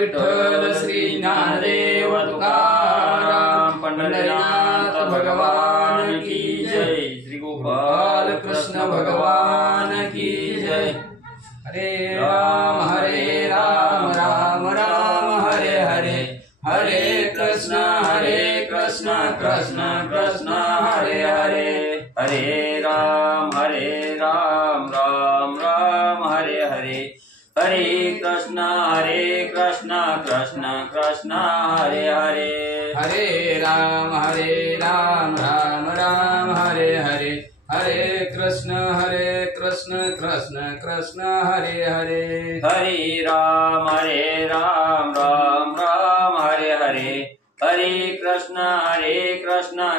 विठ्ठल श्री ज्ञानदेव तुकाराम पंढरीनाथ भगवान की जय। श्री गोपाल कृष्ण भगवान की जय। हरे राम राम राम हरे हरे, हरे कृष्ण कृष्ण कृष्ण हरे हरे। हरे राम राम राम हरे हरे, हरे कृष्ण कृष्ण कृष्ण हरे हरे। हरे राम राम राम हरे हरे, हरे कृष्ण कृष्ण कृष्ण हरे हरे। हरे राम राम राम हरे हरे, हरे कृष्ण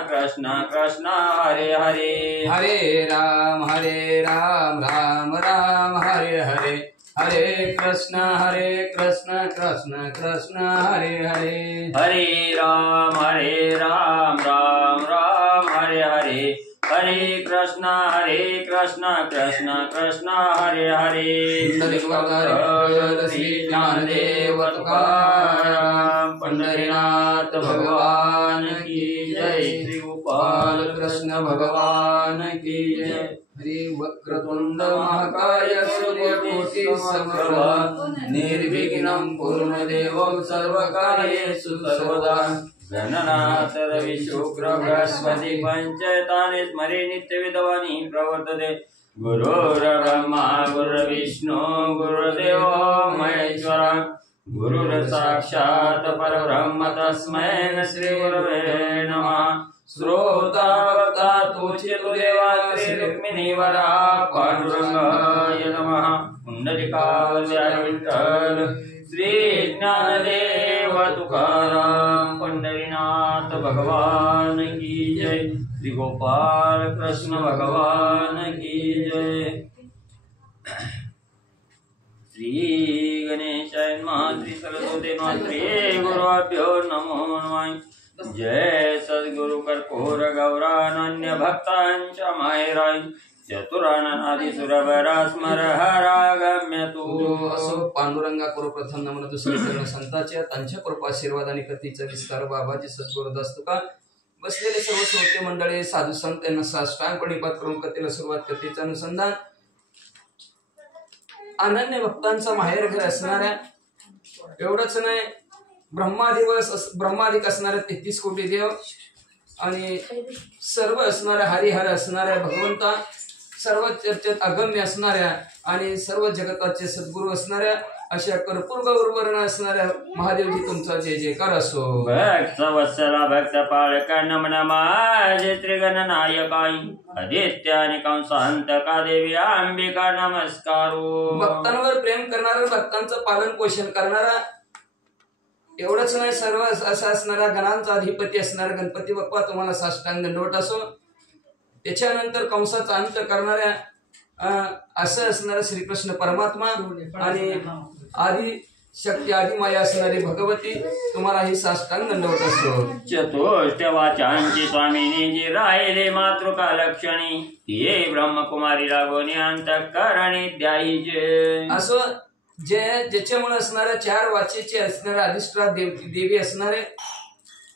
कृष्ण कृष्ण हरे हरे। हरे राम राम राम हरे हरे, हरे कृष्ण कृष्ण कृष्ण हरे हरे। हरे राम राम हरे हरे, हरे कृष्ण कृष्ण कृष्ण हरे हरे। श्री ज्ञानदेव तुकाराम पंढरीनाथ भगवान की जय। श्री गोपाल कृष्ण भगवान की जय। हरि वक्रतुंड महाकाय सूर्यकोटि समप्रभा निर्विघ्नं कुरु देवं सर्वकार्येषु सर्वदा। गणनाथ रवि शुक्र बृहस्पति पंचतानि स्मरे नित्य विद्वानि प्रवर्तते। गुरुर्ब्रह्मा गुरुर्विष्णु गुरुर्देवो महेश्वरः, गुरुर्साक्षात् परब्रह्म तस्मै श्री गुरवे नमः। श्रोता वक्ता तुचितो देवा श्री वरा पांडुरंगाय नमः। पुंडलिकावल्याय विठ्ठल श्री ज्ञानदेव तुकाराम पंढरीनाथ भगवान की जय। श्री गोपाल कृष्ण भगवान की जय। श्री गणेशाय नमः। श्री सरस्वती नमः। श्री गुरुभ्यो नमो नमः। जय सद्गुरु कर्पूर गौरानन्य भक्तांच्या माहेराय चतुराननादि सुरवरा स्मर हरागम्य तू। असो पांडुरंगा करू प्रथम नमन दुसरे चरण संतांच्या त्यांच्या कृपा आशीर्वाद आणि कथेचा विस्तार बाबाजी सद्गुरु दस्तुका। बसलेले सर्व श्रोते मंडळी साधू संत यांना साष्टांग प्रणिपात करून कथेला सुरुवात, कथेचं अनुसंधान। अनन्य भक्तांचा माहेर घर असणाऱ्या, एवढंच नाही ब्रह्मादिक असणाऱ्या 33 कोटी देव आणि सर्व असणाऱ्या हरिहर असणाऱ्या भगवंता, सर्व चर्चेत अगम्य असणाऱ्या आणि सर्व जगताचे सद्गुरू असणाऱ्या अशा कर्पूर गौरवर्ण असणाऱ्या महादेवजी तुमचा जय जयकार असो। भक्त वत्सला भक्त पाळक नमन माझे त्रिगणनायकाई आदित्य आणि कंसांतका देवी अंबिका नमस्कारो। भक्तांवर प्रेम करणारा, भक्तांचं पालन पोषण करणारा, एवढंच नाही सर्व असा असणारा गणांचा अधिपती असणारा गणपती बाप्पा तुम्हाला साष्टांग दंडवत असो। त्याच्यानंतर कंसाचा अंत करणाऱ्या असं असणारा श्रीकृष्ण परमात्मा आणि आदि शक्ती आदि माया असणारी भगवती तुम्हाला ही साष्टांग दंडवत असो। चतुष्ट वाचांची स्वामिनी जी राहिले मातृका लक्षणी, ये ब्रह्मकुमारी लागोनी अंतःकरणी द्यायचे। असो ज्याच्यामुळे असणाऱ्या 4 वाचेचे असणाऱ्या अधिष्ठा देवी असणारे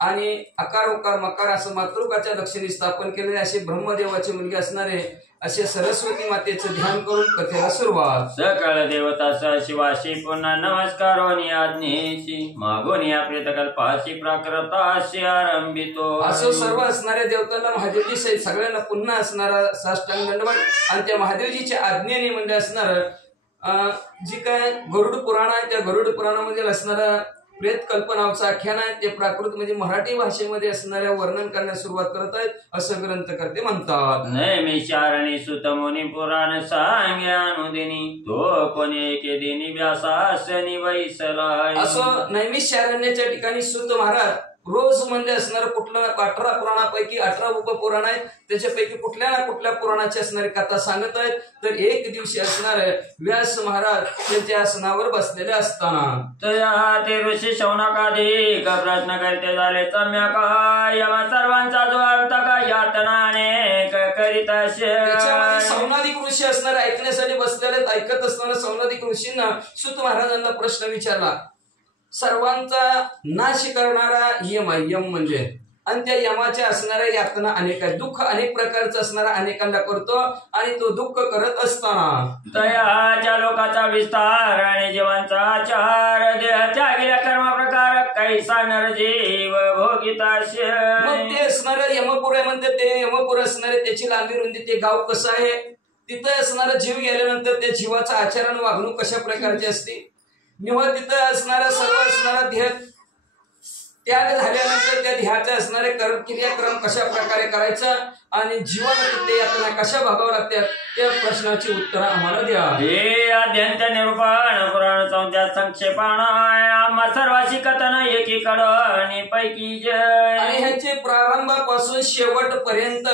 आणि आकार उकार मकार असं मातृकाच्या दक्षिणी स्थापन केलेले असे ब्रह्मदेवाचे मुलगे असणारे असे सरस्वती मातेचं ध्यान करून कथेला सुरुवात। सकळ देवता शिवाशी पुन्हा नमस्कार आज्ञेशी मागून या प्रेतकल्पाशी प्राकृताशी आरंभितो। असो सर्व असणाऱ्या देवतांना महादेवजी सहित सगळ्यांना पुन्हा असणारा साष्टांग दंडवत आणि त्या महादेवजीच्या आज्ञेने म्हणजे असणार जी काय गरुड पुराण आहे त्या गरुड पुराणामध्ये असणारा प्रेत कल्पनावचा आख्यान आहे ते प्राकृत म्हणजे मराठी भाषेमध्ये असणाऱ्या वर्णन करण्यास सुरुवात करत आहेत असं ग्रंथकर्ते म्हणतात। नैमिषारणी सुत मुनी पुराण सांगे अनुदिनी तो कोणी एके दिनी व्यासासनी वैसलाय। असं नैमिषारण्याच्या ठिकाणी सुत महाराज रोज म्हणजे असणारं कुठलं 18 पुराणापैकी 18 उपपुराण आहेत त्याच्यापैकी कुठल्या ना कुठल्या पुराणाची असणारी कथा सांगत आहेत। तर एक दिवशी असणार व्यास महाराज त्यांच्या आसनावर बसलेले असताना ते ऋषी शौनकाधिक प्रश्न करते झाले सम्यक यम सर्वांचा जो अर्थ का यातनाने करीत असे। त्याच्यामध्ये सौनादिक ऋषी असणारे ऐकण्यासाठी बसलेले ऐकत असताना सौनादिक ऋषींना सूत महाराजांना प्रश्न विचारला। सर्वांचा नाश करणारा यम आहे, यम म्हणजे. आणि त्या यमाच्या असणाऱ्या यातना अनेक आहेत. दुःख अनेक प्रकारचं असणारा अनेकांना करतो आणि तो दुःख करत असताना तयाच्या लोकाचा विस्तार आणि जीवांचा आचार देहाच्या गेल्या कर्म प्रकार कैसा नरजीव भोगिताशय. मग ते असणारं यमपुर आहे म्हणते. ते यमपुर असणारे त्याची लांबी रुंदी, ते गाव कसं आहे, तिथं असणारा जीव गेल्यानंतर त्या जीवाचं आचरण वागणूक कशा प्रकारची असते, किंवा तिथं असणारा सर्व असणारा देह त्याग झाल्यानंतर त्या देहाचे असणारे क्रियाक्रम कशा प्रकारे करायचं आणि जीवन ते यातना कशा भागावं लागतात, त्या प्रश्नाची उत्तर आम्हाला द्या. हे अध्यंत निरूपण पुराण संख्या संक्षेपण आम्हा सर्वाशी कथन एकीकडं आणि पैकी जय. आणि ह्याचे प्रारंभापासून शेवटपर्यंत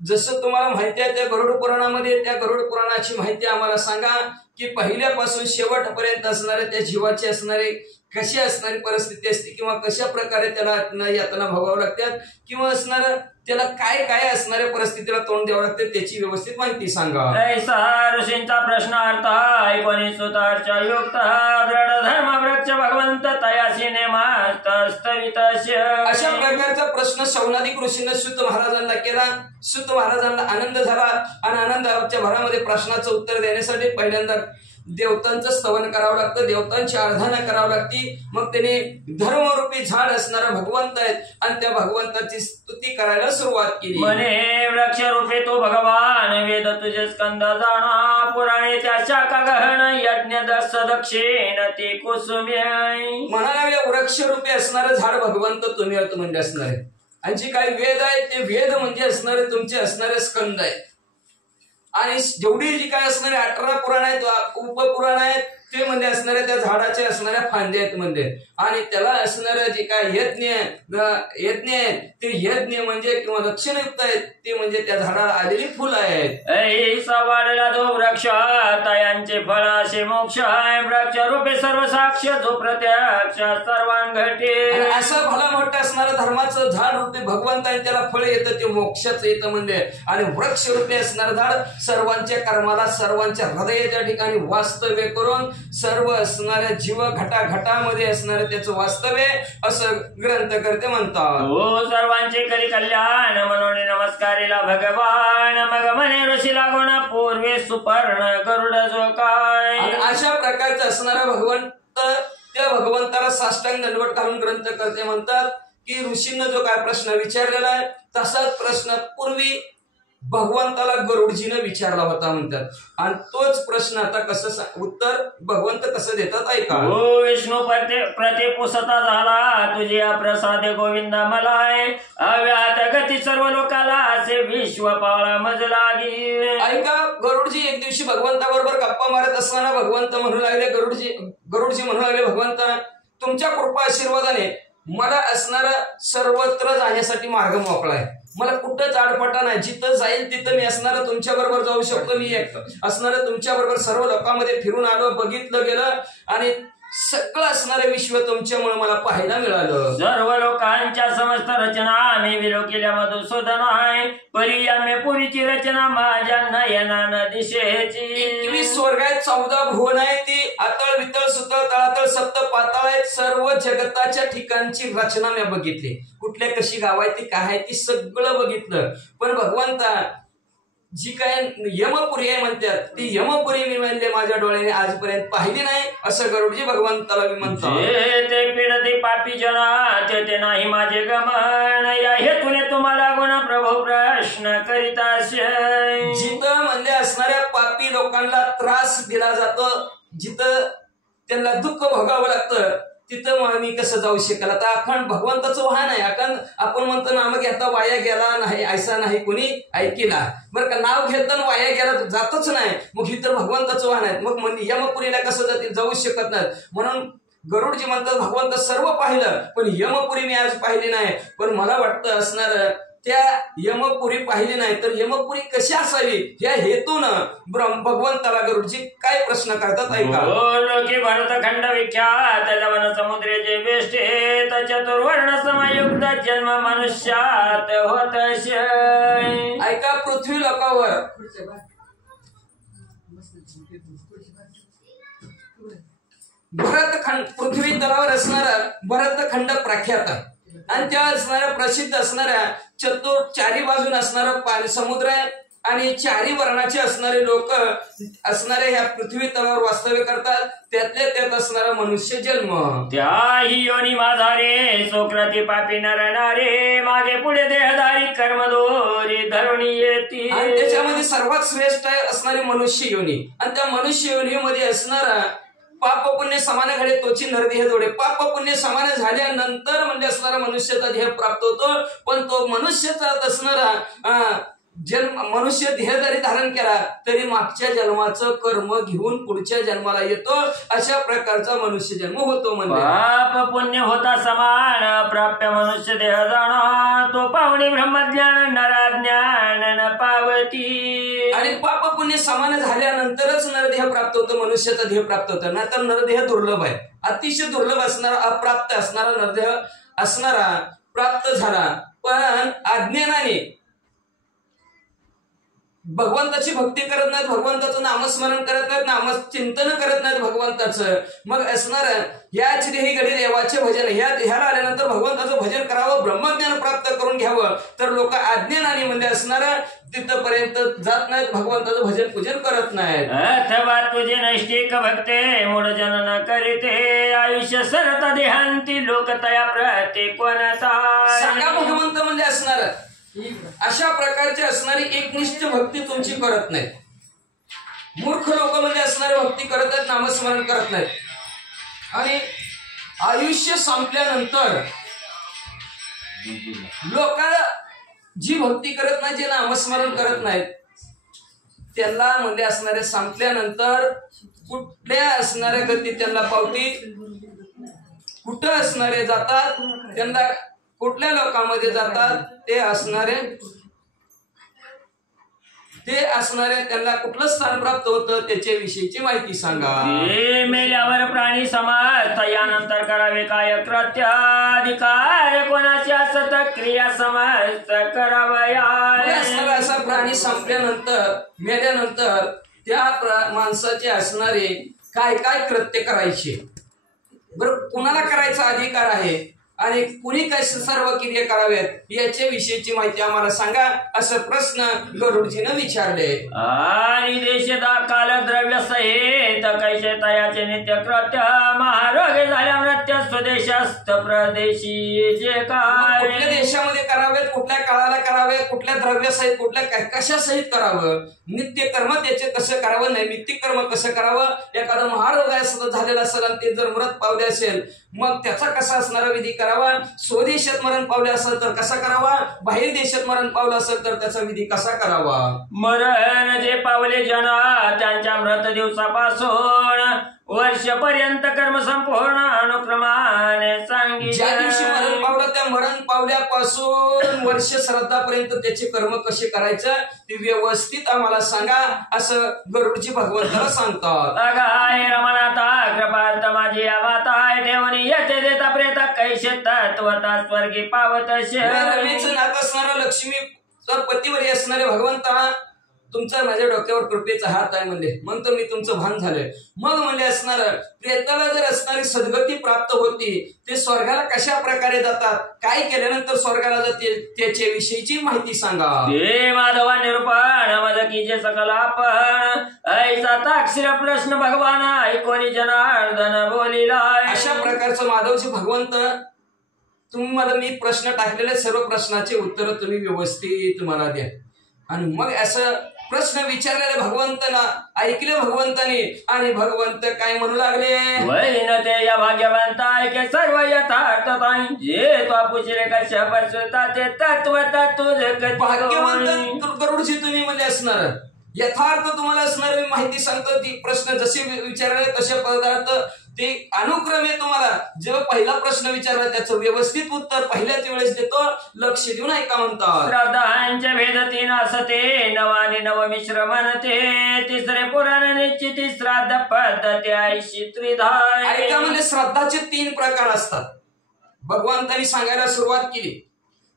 जसं तुम्हाला माहिती आहे त्या गरुड पुराणामध्ये, त्या गरुड पुराणाची माहिती आम्हाला सांगा की पहिल्यापासून शेवटपर्यंत असणारे त्या जीवाचे असणारे कशी असणारी परिस्थिती असते, किंवा कशा प्रकारे त्याला यातना भोगावं लागतात, किंवा असणार त्याला काय काय असणाऱ्या परिस्थितीला तोंड द्यावं लागते त्याची व्यवस्थित माहिती सांगा. ऐसा ऋषींचा प्रश्नार्थ 19 सुतारच्या युक्त दृढ धर्म वृक्ष भगवंत तयाशी नेमास्त स्तवित. अशा प्रकारचा प्रश्न शौनादिक ऋषींना सूत महाराजांना केला. सूत महाराजांना आनंद झाला आणि आनंदाच्या भरामध्ये प्रश्नाचं उत्तर देण्यासाठी पहिल्यांदा देवतांचं स्तवन करावं लागतं, देवतांची आराधना करावं लागते. मग त्याने धर्मरूपी झाड असणारा भगवंत आहेत आणि त्या भगवंताची स्तुती करायला सुरुवात केली. म्हणे वृक्ष रूपे तो भगवान वेद तुझे स्कंद जाणा पुराणे त्या शाखा गहन यज्ञ दस दक्षिण ते कुसुमे. म्हणाला वृक्ष रूपे असणारं झाड भगवंत तुम्ही अर्थ म्हणजे असणार आहे, आणि जे काही वेद आहेत ते वेद म्हणजे असणारे तुमचे असणारे स्कंद आहेत. आणि जेवढी जी काय असणारे 18 पुराण आहेत, उपपुराण आहेत, ते म्हणजे असणारे त्या झाडाचे असणाऱ्या फांदे आहेत म्हणजे. आणि त्याला असणारं जे काय यज्ञ आहेत ते यज्ञ म्हणजे किंवा लक्षणयुक्त आहेत ते म्हणजे त्या झाडाला आलेली फुलं आहेत. ऐसा वाढला जो वृक्ष तयांचे फळ असे मोक्ष आहे वृक्ष रूपे सर्व साक्ष जो प्रत्यक्ष सर्वांघटे. असं भला मोठं असणारं धर्माचं झाड रूपे भगवंत आणि त्याला फळ येतं ते मोक्षच येतं म्हणजे. आणि वृक्ष रूपे असणारं झाड सर्वांच्या कर्माला सर्वांच्या हृदयाच्या ठिकाणी वास्तव्य करून सर्व असणाऱ्या जीव घटाघटामध्ये असणारे त्याचं वास्तव्य असं ग्रंथकर्ते म्हणतात. हो सर्वांचे करी कल्याण म्हणून नमस्कारीला भगवान मग म्हणे ऋषी लागून पूर्वे सुपर्ण गरुड जो काय. अशा प्रकारचं असणारा भगवंत त्या भगवंताला साष्टांग दंडवत घालून ग्रंथकर्ते म्हणतात की ऋषींना जो काय प्रश्न विचारलेला आहे तसाच प्रश्न पूर्वी भगवंताला गरुडजीने विचारला होता म्हणतात. आणि तोच प्रश्न आता कसं उत्तर भगवंत कसं देतात ऐका. हो विष्णू प्रते पुसता झाला तुझी प्रसाद गोविंद मलाय अव्यात गती सर्व लोकाला असे विश्व पाळा मज लागी. ऐका गरुडजी एक दिवशी भगवंताबरोबर गप्पा मारत असताना भगवंत म्हणू लागले, गरुडजी म्हणू लागले भगवंता तुमच्या कृपा आशीर्वादाने मला असणारा सर्वत्र जाण्यासाठी मार्ग मोकळा आहे. मला कुठंच आडपटा नाही, जिथं जाईल तिथं मी असणारा तुमच्या बरोबर जाऊ शकतो. मी असणारा तुमच्या बरोबर सर्व लोकांमध्ये फिरून आलो, बघितलं गेलं आणि सगळं असणारे विश्व तुमच्यामुळे मला पाहायला मिळालं. सर्व लोकांच्या समस्त रचना आम्ही विलोकिल्या मधुसूदन आहे परी आम्ही पुरीची रचना माझ्या नयनान दिशेची. स्वर्ग आहेत 14 भुवन आहे ती आतळ वितळ सुतळ तळातळ सप्त पाताळ आहेत. सर्व जगताच्या ठिकाणची रचना मी बघितली, कुठल्या कशी गाव आहे ती काय आहे ती सगळं बघितलं. पण भगवंता जी काय यमपुरी आहे म्हणतात ती यमपुरी मी म्हणले माझ्या डोळ्याने आजपर्यंत पाहिली नाही असं गरुडजी भगवंताला मी म्हणतो. ते पीडते पापी जना ते नाही माझे गमन या हेतूने तुम्हाला गुण प्रभू प्रश्न करीता. जिथं म्हणले असणाऱ्या पापी लोकांना त्रास दिला जातो, जिथं त्यांना दुःख भोगावं लागतं तिथं मी कसं जाऊ शकेल. आता अखंड भगवंताचं वाहन आहे, अखंड आपण म्हणतो नाम घेता वाया गेला नाही ऐसा नाही कोणी ऐकिला. बरं का नाव घेताना वाया गेला जातच नाही, मग ही तर भगवंताचं वाहन आहे, मग यमपुरीला कसं जातील, जाऊ शकत नाही. म्हणून गरुडजी म्हणतात भगवंत सर्व पाहिलं पण यमपुरी मी आज पाहिली नाही. पण मला वाटतं असणार त्या यमपुरी पाहिली नाही तर यमपुरी कशी असावी या हेतून भगवंताला गरुडजी काय प्रश्न करतात ऐका. लोके भरतखंड विख्यात लवण समुद्रे जे वेष्टे चतुर्वर्ण समयुक्त जन्म मनुष्यात होत. ऐका पृथ्वी लोकावर भरतखंड पृथ्वी तलावर भरतखंड प्रख्यात आहे आणि त्या असणाऱ्या प्रसिद्ध असणाऱ्या चारी बाजून असणारा समुद्र आहे आणि चारी वर्णाचे असणारे लोक असणारे ह्या पृथ्वी तलावर वास्तव्य करतात. त्यातल्या त्यात असणारा मनुष्य जन्म. त्याही योनी माझा रे सोक्रती पापी नरणारे मागे पुढे देहधारी कर्मदोरी धरुणी येती. आणि त्याच्यामध्ये सर्वात श्रेष्ठ आहे असणारी मनुष्य योनी आणि त्या मनुष्य योनीमध्ये असणारा पाप पुण्य समान घडे तोची नरदेह जोडे. पाप पुण्य समान झाल्यानंतर म्हणजे असणारा मनुष्याचा देह प्राप्त होतो. पण तो मनुष्याचा असणारा जन्म मनुष्य देह जरी धारण केला तरी मागच्या जन्माचं कर्म घेऊन पुढच्या जन्माला येतो. अशा प्रकारचा मनुष्य जन्म होतो. म्हणजे पाप पुण्य होता समान प्राप्य मनुष्य देह जाणा तो पावणी ब्रह्मज्ञान नराज्ञान न पावती. आणि पाप पुण्य समान झाल्यानंतरच नरदेह प्राप्त होतो. मनुष्याचा देह प्राप्त होतो. नाहीतर नरदेह दुर्लभ आहे. अतिशय दुर्लभ असणारा अप्राप्त असणारा नरदेह असणारा प्राप्त झाला. पण अज्ञानाने भगवंताची भक्ती करत नाहीत, भगवंताचं नामस्मरण करत नाहीत, नामचिंतन करत नाहीत भगवंताचं. मग असणार याच देही घडी देवाचे भजन ह्याला आल्यानंतर भगवंताचं भजन करावं, ब्रह्मज्ञान प्राप्त करून घ्यावं. तर लोक अज्ञानाने म्हणजे असणार तिथपर्यंत जात नाहीत, भगवंताचं भजन पूजन करत नाहीत. अथवा तुझे नैष्टिक भक्ते मूळ जनन करीते आयुष्य सरत देहांती लोक तया प्रत्येक कोणता. सांगा भगवंत म्हणजे असणार अशा प्रकारची असणारी एकनिष्ठ भक्ती तुमची करत नाहीत. मूर्ख लोक म्हणजे असणारी भक्ती करत आहेत, नामस्मरण करत नाहीत. आणि आयुष्य संपल्यानंतर लोक जी भक्ती करत नाही, जे नामस्मरण करत नाहीत, त्यांना म्हणजे असणारे संपल्यानंतर कुठल्या असणाऱ्या गती त्यांना पावती, कुठं असणारे जातात, त्यांना कुठल्या लोकांमध्ये जातात, ते असणारे त्यांना कुठलं स्थान प्राप्त होतं त्याच्या विषयीची माहिती सांगा. मेल्यावर प्राणी समाज यानंतर करावे काय कृत्य अधिकार कोणाच्या सत क्रिया समाज करावया. असा प्राणी संपल्यानंतर मेल्यानंतर त्या माणसाचे असणारे काय काय कृत्य करायचे, बरं कुणाला करायचा अधिकार आहे आणि कुणी काय सर्व क्रिया कराव्यात याच्या विषयीची माहिती आम्हाला सांगा, असं प्रश्न गरुडजीनं विचारले. आणि देशदा काल द्रव्य सहित कैसे तयाचे नित्य कृत्य महारोग झाल्या नृत्य स्वदेशस्थ प्रदेशी जे काय. कुठल्या देशामध्ये करावेत, कुठल्या काळाला करावेत, कुठल्या द्रव्यासहित, कुठल्या कशासहित करावं, नित्य कर्म त्याचे कसं करावं, नैमित्तिक कर्म कसं करावं. एखादा महारोग झालेला असेल आणि ते जर मृत पावले असेल मग त्याचा कसा असणारा विधी करावा. स्वदेशात मरण पावले असेल तर कसा करावा, बाहेर देशात मरण पावलं असेल तर त्याचा विधी कसा करावा. मरण जे पावले जना त्यांच्या मृत दिवसापासून वर्षपर्यंत कर्म संपूर्ण अनुक्रमाने सांगितले. ज्या दिवशी मरण पावलं त्या मरण पावल्यापासून वर्ष श्राद्धापर्यंत त्याचे कर्म कसे करायचं ते व्यवस्थित आम्हाला सांगा, असं गरुडजी भगवंताला सांगतात. अगाय रमनाथा कृपात माझी माता ठेवणी येते देता प्रेता कैसे तत्वता स्वर्गी पावत रमेचं नात असणारा लक्ष्मी पतीवरी असणारे भगवंता तुमचा माझ्या डोक्यावर कृपेचा हात आहे म्हणले. मग तर मी तुमचं भान झालंय. मग म्हणले असणार प्रेताला जर असणारी सद्गती प्राप्त होती ते स्वर्गाला कशा प्रकारे जातात, काय केल्यानंतर स्वर्गाला जातील त्याच्या विषयीची माहिती सांगा. ते माधवा निरूपण मदकीचे सकल आपण ऐसा ताक्षर प्रश्न भगवान ऐकोनी जनार्दन बोलिला. अशा प्रकारचं माधवजी भगवंत तुम्ही मला मी प्रश्न टाकलेले सर्व प्रश्नाचे उत्तर तुम्ही व्यवस्थित मला द्या. आणि मग असं प्रश्न विचारलेले भगवंताला ऐकले भगवंताने आणि भगवंत काय म्हणू लागले. वैनते या भाग्यवंता ऐके सर्व यथार्थ जे तो पुछले कशा परसुता ते तत्वता तुझ भाग्यवंत गरुडजी तुम्ही म्हणजे असणार यथार्थ तुम्हाला असणार मी माहिती सांगतो. ती प्रश्न जसे विचारले तसे पदार्थ ते अनुक्रमे तुम्हाला जेव्हा पहिला प्रश्न विचारला त्याचं व्यवस्थित उत्तर पहिल्याच वेळेस देतो. लक्ष देऊन ऐका म्हणतात. श्राद्धांचे भेद तीन असते नवाने नव मिश्र म्हणते तिसरे पुराण निश्चिती श्राद्ध पद्धती ऐशी त्रिधाय. ऐका म्हणजे श्राद्धाचे 3 प्रकार असतात. भगवंतांनी सांगायला सुरुवात केली.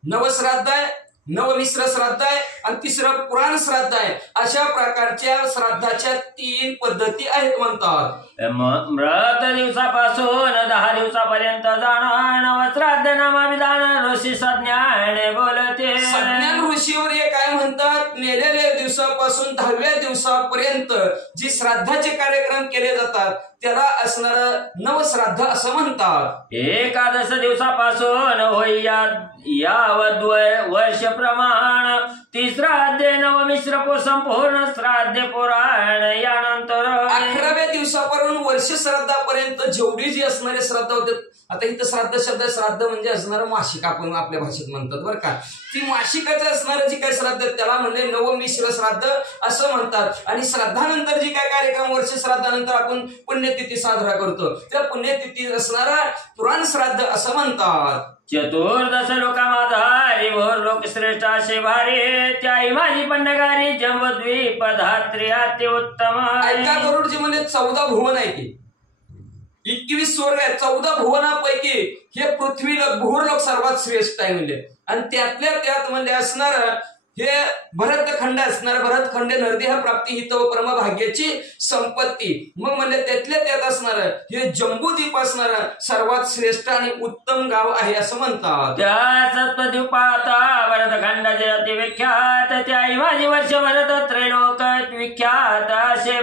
नवश्राद्ध आहे, नवमिश्र श्राद्ध आहे आणि तिसरं पुराण श्राद्ध आहे. अशा प्रकारच्या श्राद्धाच्या 3 पद्धती आहेत म्हणतात. मृत दिवसापासून 10 दिवसापर्यंत जाणं नवश्राद्ध नामविधान ऋषी सज्ञाने बोलते. सज्ञान ऋषीवर हे काय म्हणतात, मेलेल्या दिवसापासून 10व्या दिवसापर्यंत जी श्राद्धाचे कार्यक्रम केले जातात त्याला असणार नवश्राद्ध असं म्हणतात. एकादश दिवसापासून होई यावत वर्ष प्रमाण तिसरा अध्याय नवमिश्र संपूर्ण श्राद्ध पुराण. यानंतर 11व्या दिवसापासून वर्ष श्राद्धापर्यंत जेवढी जी असणारे श्राद्ध होते. आता इथं श्राद्ध शब्द श्राद्ध म्हणजे असणारं मासिक आपण आपल्या भाषेत म्हणतात बरं का. ती मासिकाचं असणारं जी काय श्राद्ध त्याला म्हणजे नवमिश्र श्राद्ध असं म्हणतात. आणि श्राद्धानंतर जी काय कार्यक्रम वर्ष श्राद्धानंतर आपण पुण्यतिथी साजरा करतो त्या पुण्यतिथी असणारा पुराण श्राद्ध असं म्हणतात. चतुर्दश लोकामाधारी भोर लोक श्रेष्ठ असे भारी त्याही माझी पन्नगारी जम्बद्वीप धात्री अति उत्तम. ऐका गरुडजी म्हणजे 14 भुवन आहे की 21 स्वर्ग आहेत. 14 भुवनापैकी हे पृथ्वी लोक भूरलोक सर्वात श्रेष्ठ आहे म्हणजे. आणि त्यातल्या त्यात म्हणजे असणार हे भरतखंड असणार. भरतखंड नरदेह प्राप्ती हित व परमभाग्याची संपत्ती. मग म्हणजे त्यातल्या त्यात असणार हे जम्बूद्वीप असणार सर्वात श्रेष्ठ आणि उत्तम गाव आहे असं म्हणतात. त्या सप्तद्वीपाता भरतखंडाचे अतिविख्यात त्याही माझी वर्ष भरत त्रैलोक विख्यात असे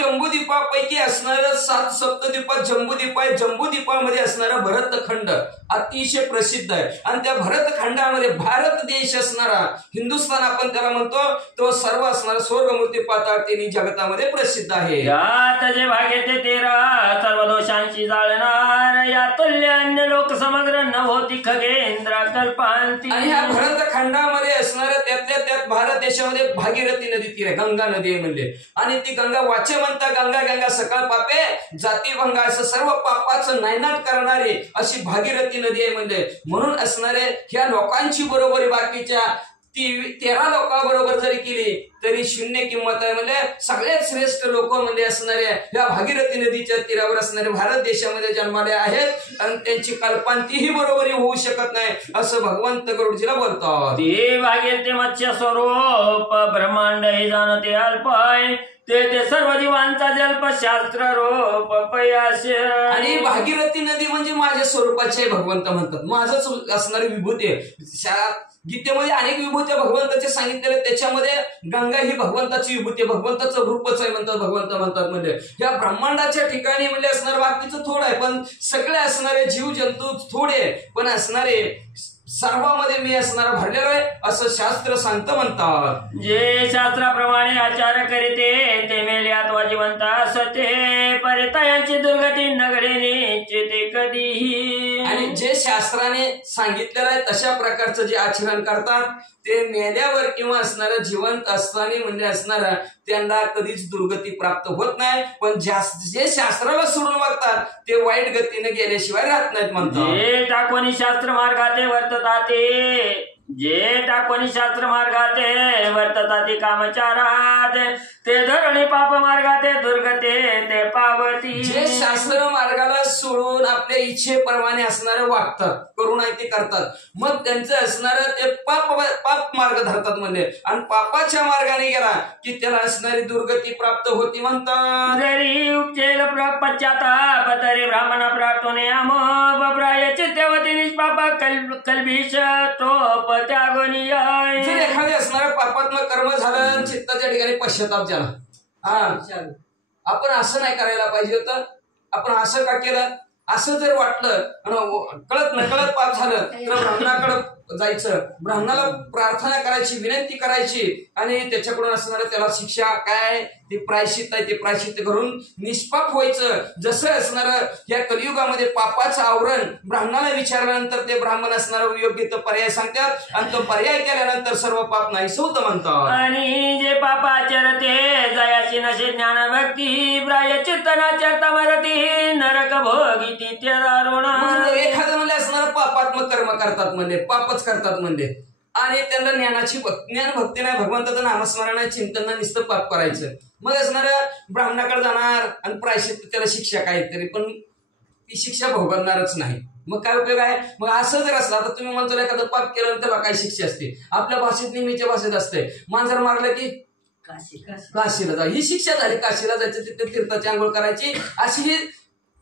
जम्बूद्वीपापैकी असणार 7 सप्तद्वीपात जम्बूद्वीप आहे. जम्बूद्वीपामध्ये असणारा भरतखंड अतिशय प्रसिद्ध आहे. आणि त्या भरतखंडामध्ये भारत देश असणारा हिंदुस्थान आपण त्याला म्हणतो तो सर्व असणारा स्वर्गमूर्ती पाताळ त्यांनी जगतामध्ये प्रसिद्ध आहे. यात जे भागेते 13 सर्व दोषांची जाळणार या तुल्य अन्य लोक समग्र नभोती खगेंद्र कल्पांती. आणि ह्या भरतखंडामध्ये असणाऱ्या त्यातल्या त्यात भारत देशामध्ये भागीरथी नदी तीर आहे. गंगा नदी आहे म्हणले. आणि ती गंगा वाचे म्हणता गंगा गंगा सकळ पापे जाती भंगा असं सर्व पापाचं नायनाट करणारी अशी भागीरथी नदी आहे म्हणले. म्हणून असणारे ह्या लोकांची बरोबरी बाकीच्या 13 लोकांबरोबर जरी केली तरी शून्य किंमत आहे. म्हणजे सगळ्यात श्रेष्ठ लोक म्हणजे असणारे या भागीरथी नदीच्या तीरावर असणारे भारत देशामध्ये जन्माले आहेत. आणि त्यांची कल्पांतीही बरोबरी होऊ शकत नाही असं भगवंत गरुडजीला बोलतात. ते भागीरथी मत्स्य स्वरूप ब्रह्मांड हे जाणते अल्पाय ते सर्व जीवांचा जल्प शास्त्र रूप पयाश. आणि भागीरथी नदी म्हणजे माझ्या स्वरूपाचे भगवंत म्हणतात. माझंच असणारी विभूती आहे. गीतेमध्ये अनेक विभूत्या भगवंताचे सांगितलेले त्याच्यामध्ये गंगा ही भगवंताची विभूती भगवंताचं रूपच आहे म्हणतात. भगवंत म्हणतात म्हणजे या ब्रह्मांडाच्या ठिकाणी म्हणजे असणार बाकीचं थोडं आहे पण सगळे असणारे जीव जंतू थोडे पण असणारे सर्वांमध्ये मी असणारा भरलेलो आहे असं शास्त्र सांगतं म्हणतात. जे शास्त्राप्रमाणे आचार करीते ते मेले अथवा जिवंत असते परितयांची दुर्गती नगरे निश्चिते कधीही. आणि जे शास्त्राने सांगितलेलं आहे तशा प्रकारचं जे आचरण करतात ते मेल्यावर किंवा असणारं जिवंत असताना म्हणजे असणारा त्यांना कधीच दुर्गती प्राप्त होत नाही. पण जे शास्त्राला सोडून वागतात ते वाईट गतीने गेल्याशिवाय राहत नाहीत म्हणतात. जे टाकोनी शास्त्र मार्गाते वर्तताते जे टाकोनी शास्त्र मार्गाते वर्तताती कामचारात ते धरणी पाप मार्गाते दुर्गते ते पावती. जे शास्त्र मार्गाला सोडून आपल्या इच्छेप्रमाणे असणारे वागतात करून ते करतात मग त्यांचं असणारं ते पाप मार्ग धरतात म्हणजे. आणि पापाच्या मार्गाने गेला की त्याला असणारी दुर्गती प्राप्त होती म्हणतात. जरी उपजेल पश्चाताप तरी ब्राह्मण प्रार्थने आम बब्राय चित्तवती निष्पाप कल्बिष टोप त्यागोनी. जर एखादे असणारं पापात्मक कर्म झालं चित्ताच्या ठिकाणी पश्चाताप झाला आपण असं नाही करायला पाहिजे होतं आपण असं का केलं असं जर वाटलं कळत नकळत पाप झालं तर ब्राह्मणाकडे जायचं ब्राह्मणाला प्रार्थना करायची विनंती करायची आणि त्याच्याकडून असणार त्याला शिक्षा काय ते प्रायश्चित्त आहे ते प्रायश्चित्त करून निष्पाप व्हायचं. जसं असणार या कलियुगामध्ये पापाचं आवरण ब्राह्मणाला विचारल्यानंतर ते ब्राह्मण असणार योग्य तो पर्याय सांगतात आणि तो पर्याय केल्यानंतर सर्व पाप नाहीसं होतं म्हणतात. आणि जे पाप आचरते जयाची नशे ज्ञान भक्ती प्रायश्चित्त नाचरता मरती नरक भोगी ते दारुण. एखादं म्हणजे असणार पापात्मक कर्म करतात म्हणजे पापच करतात म्हणजे आणि त्यांना ज्ञान भक्ती नाही भगवंताचं नामस्मरण चिंतन नुसतं पाप करायचं. मग असणार ब्राह्मणाकडे जाणार आणि प्रायश्चित्त त्याला शिक्षा काहीतरी पण ती शिक्षा भोगवणारच नाही. मग काय उपयोग आहे? मग असं जर असलं, आता तुम्ही म्हणतो एखादं पाप केलं त्याला काय शिक्षा असते, आपल्या भाषेत नेहमीच्या भाषेत असते, मांजर मारलं की काशीला जा, ही शिक्षा झाली. काशीला जायचं, तिथे तीर्थाची आंघोळ करायची, अशी ही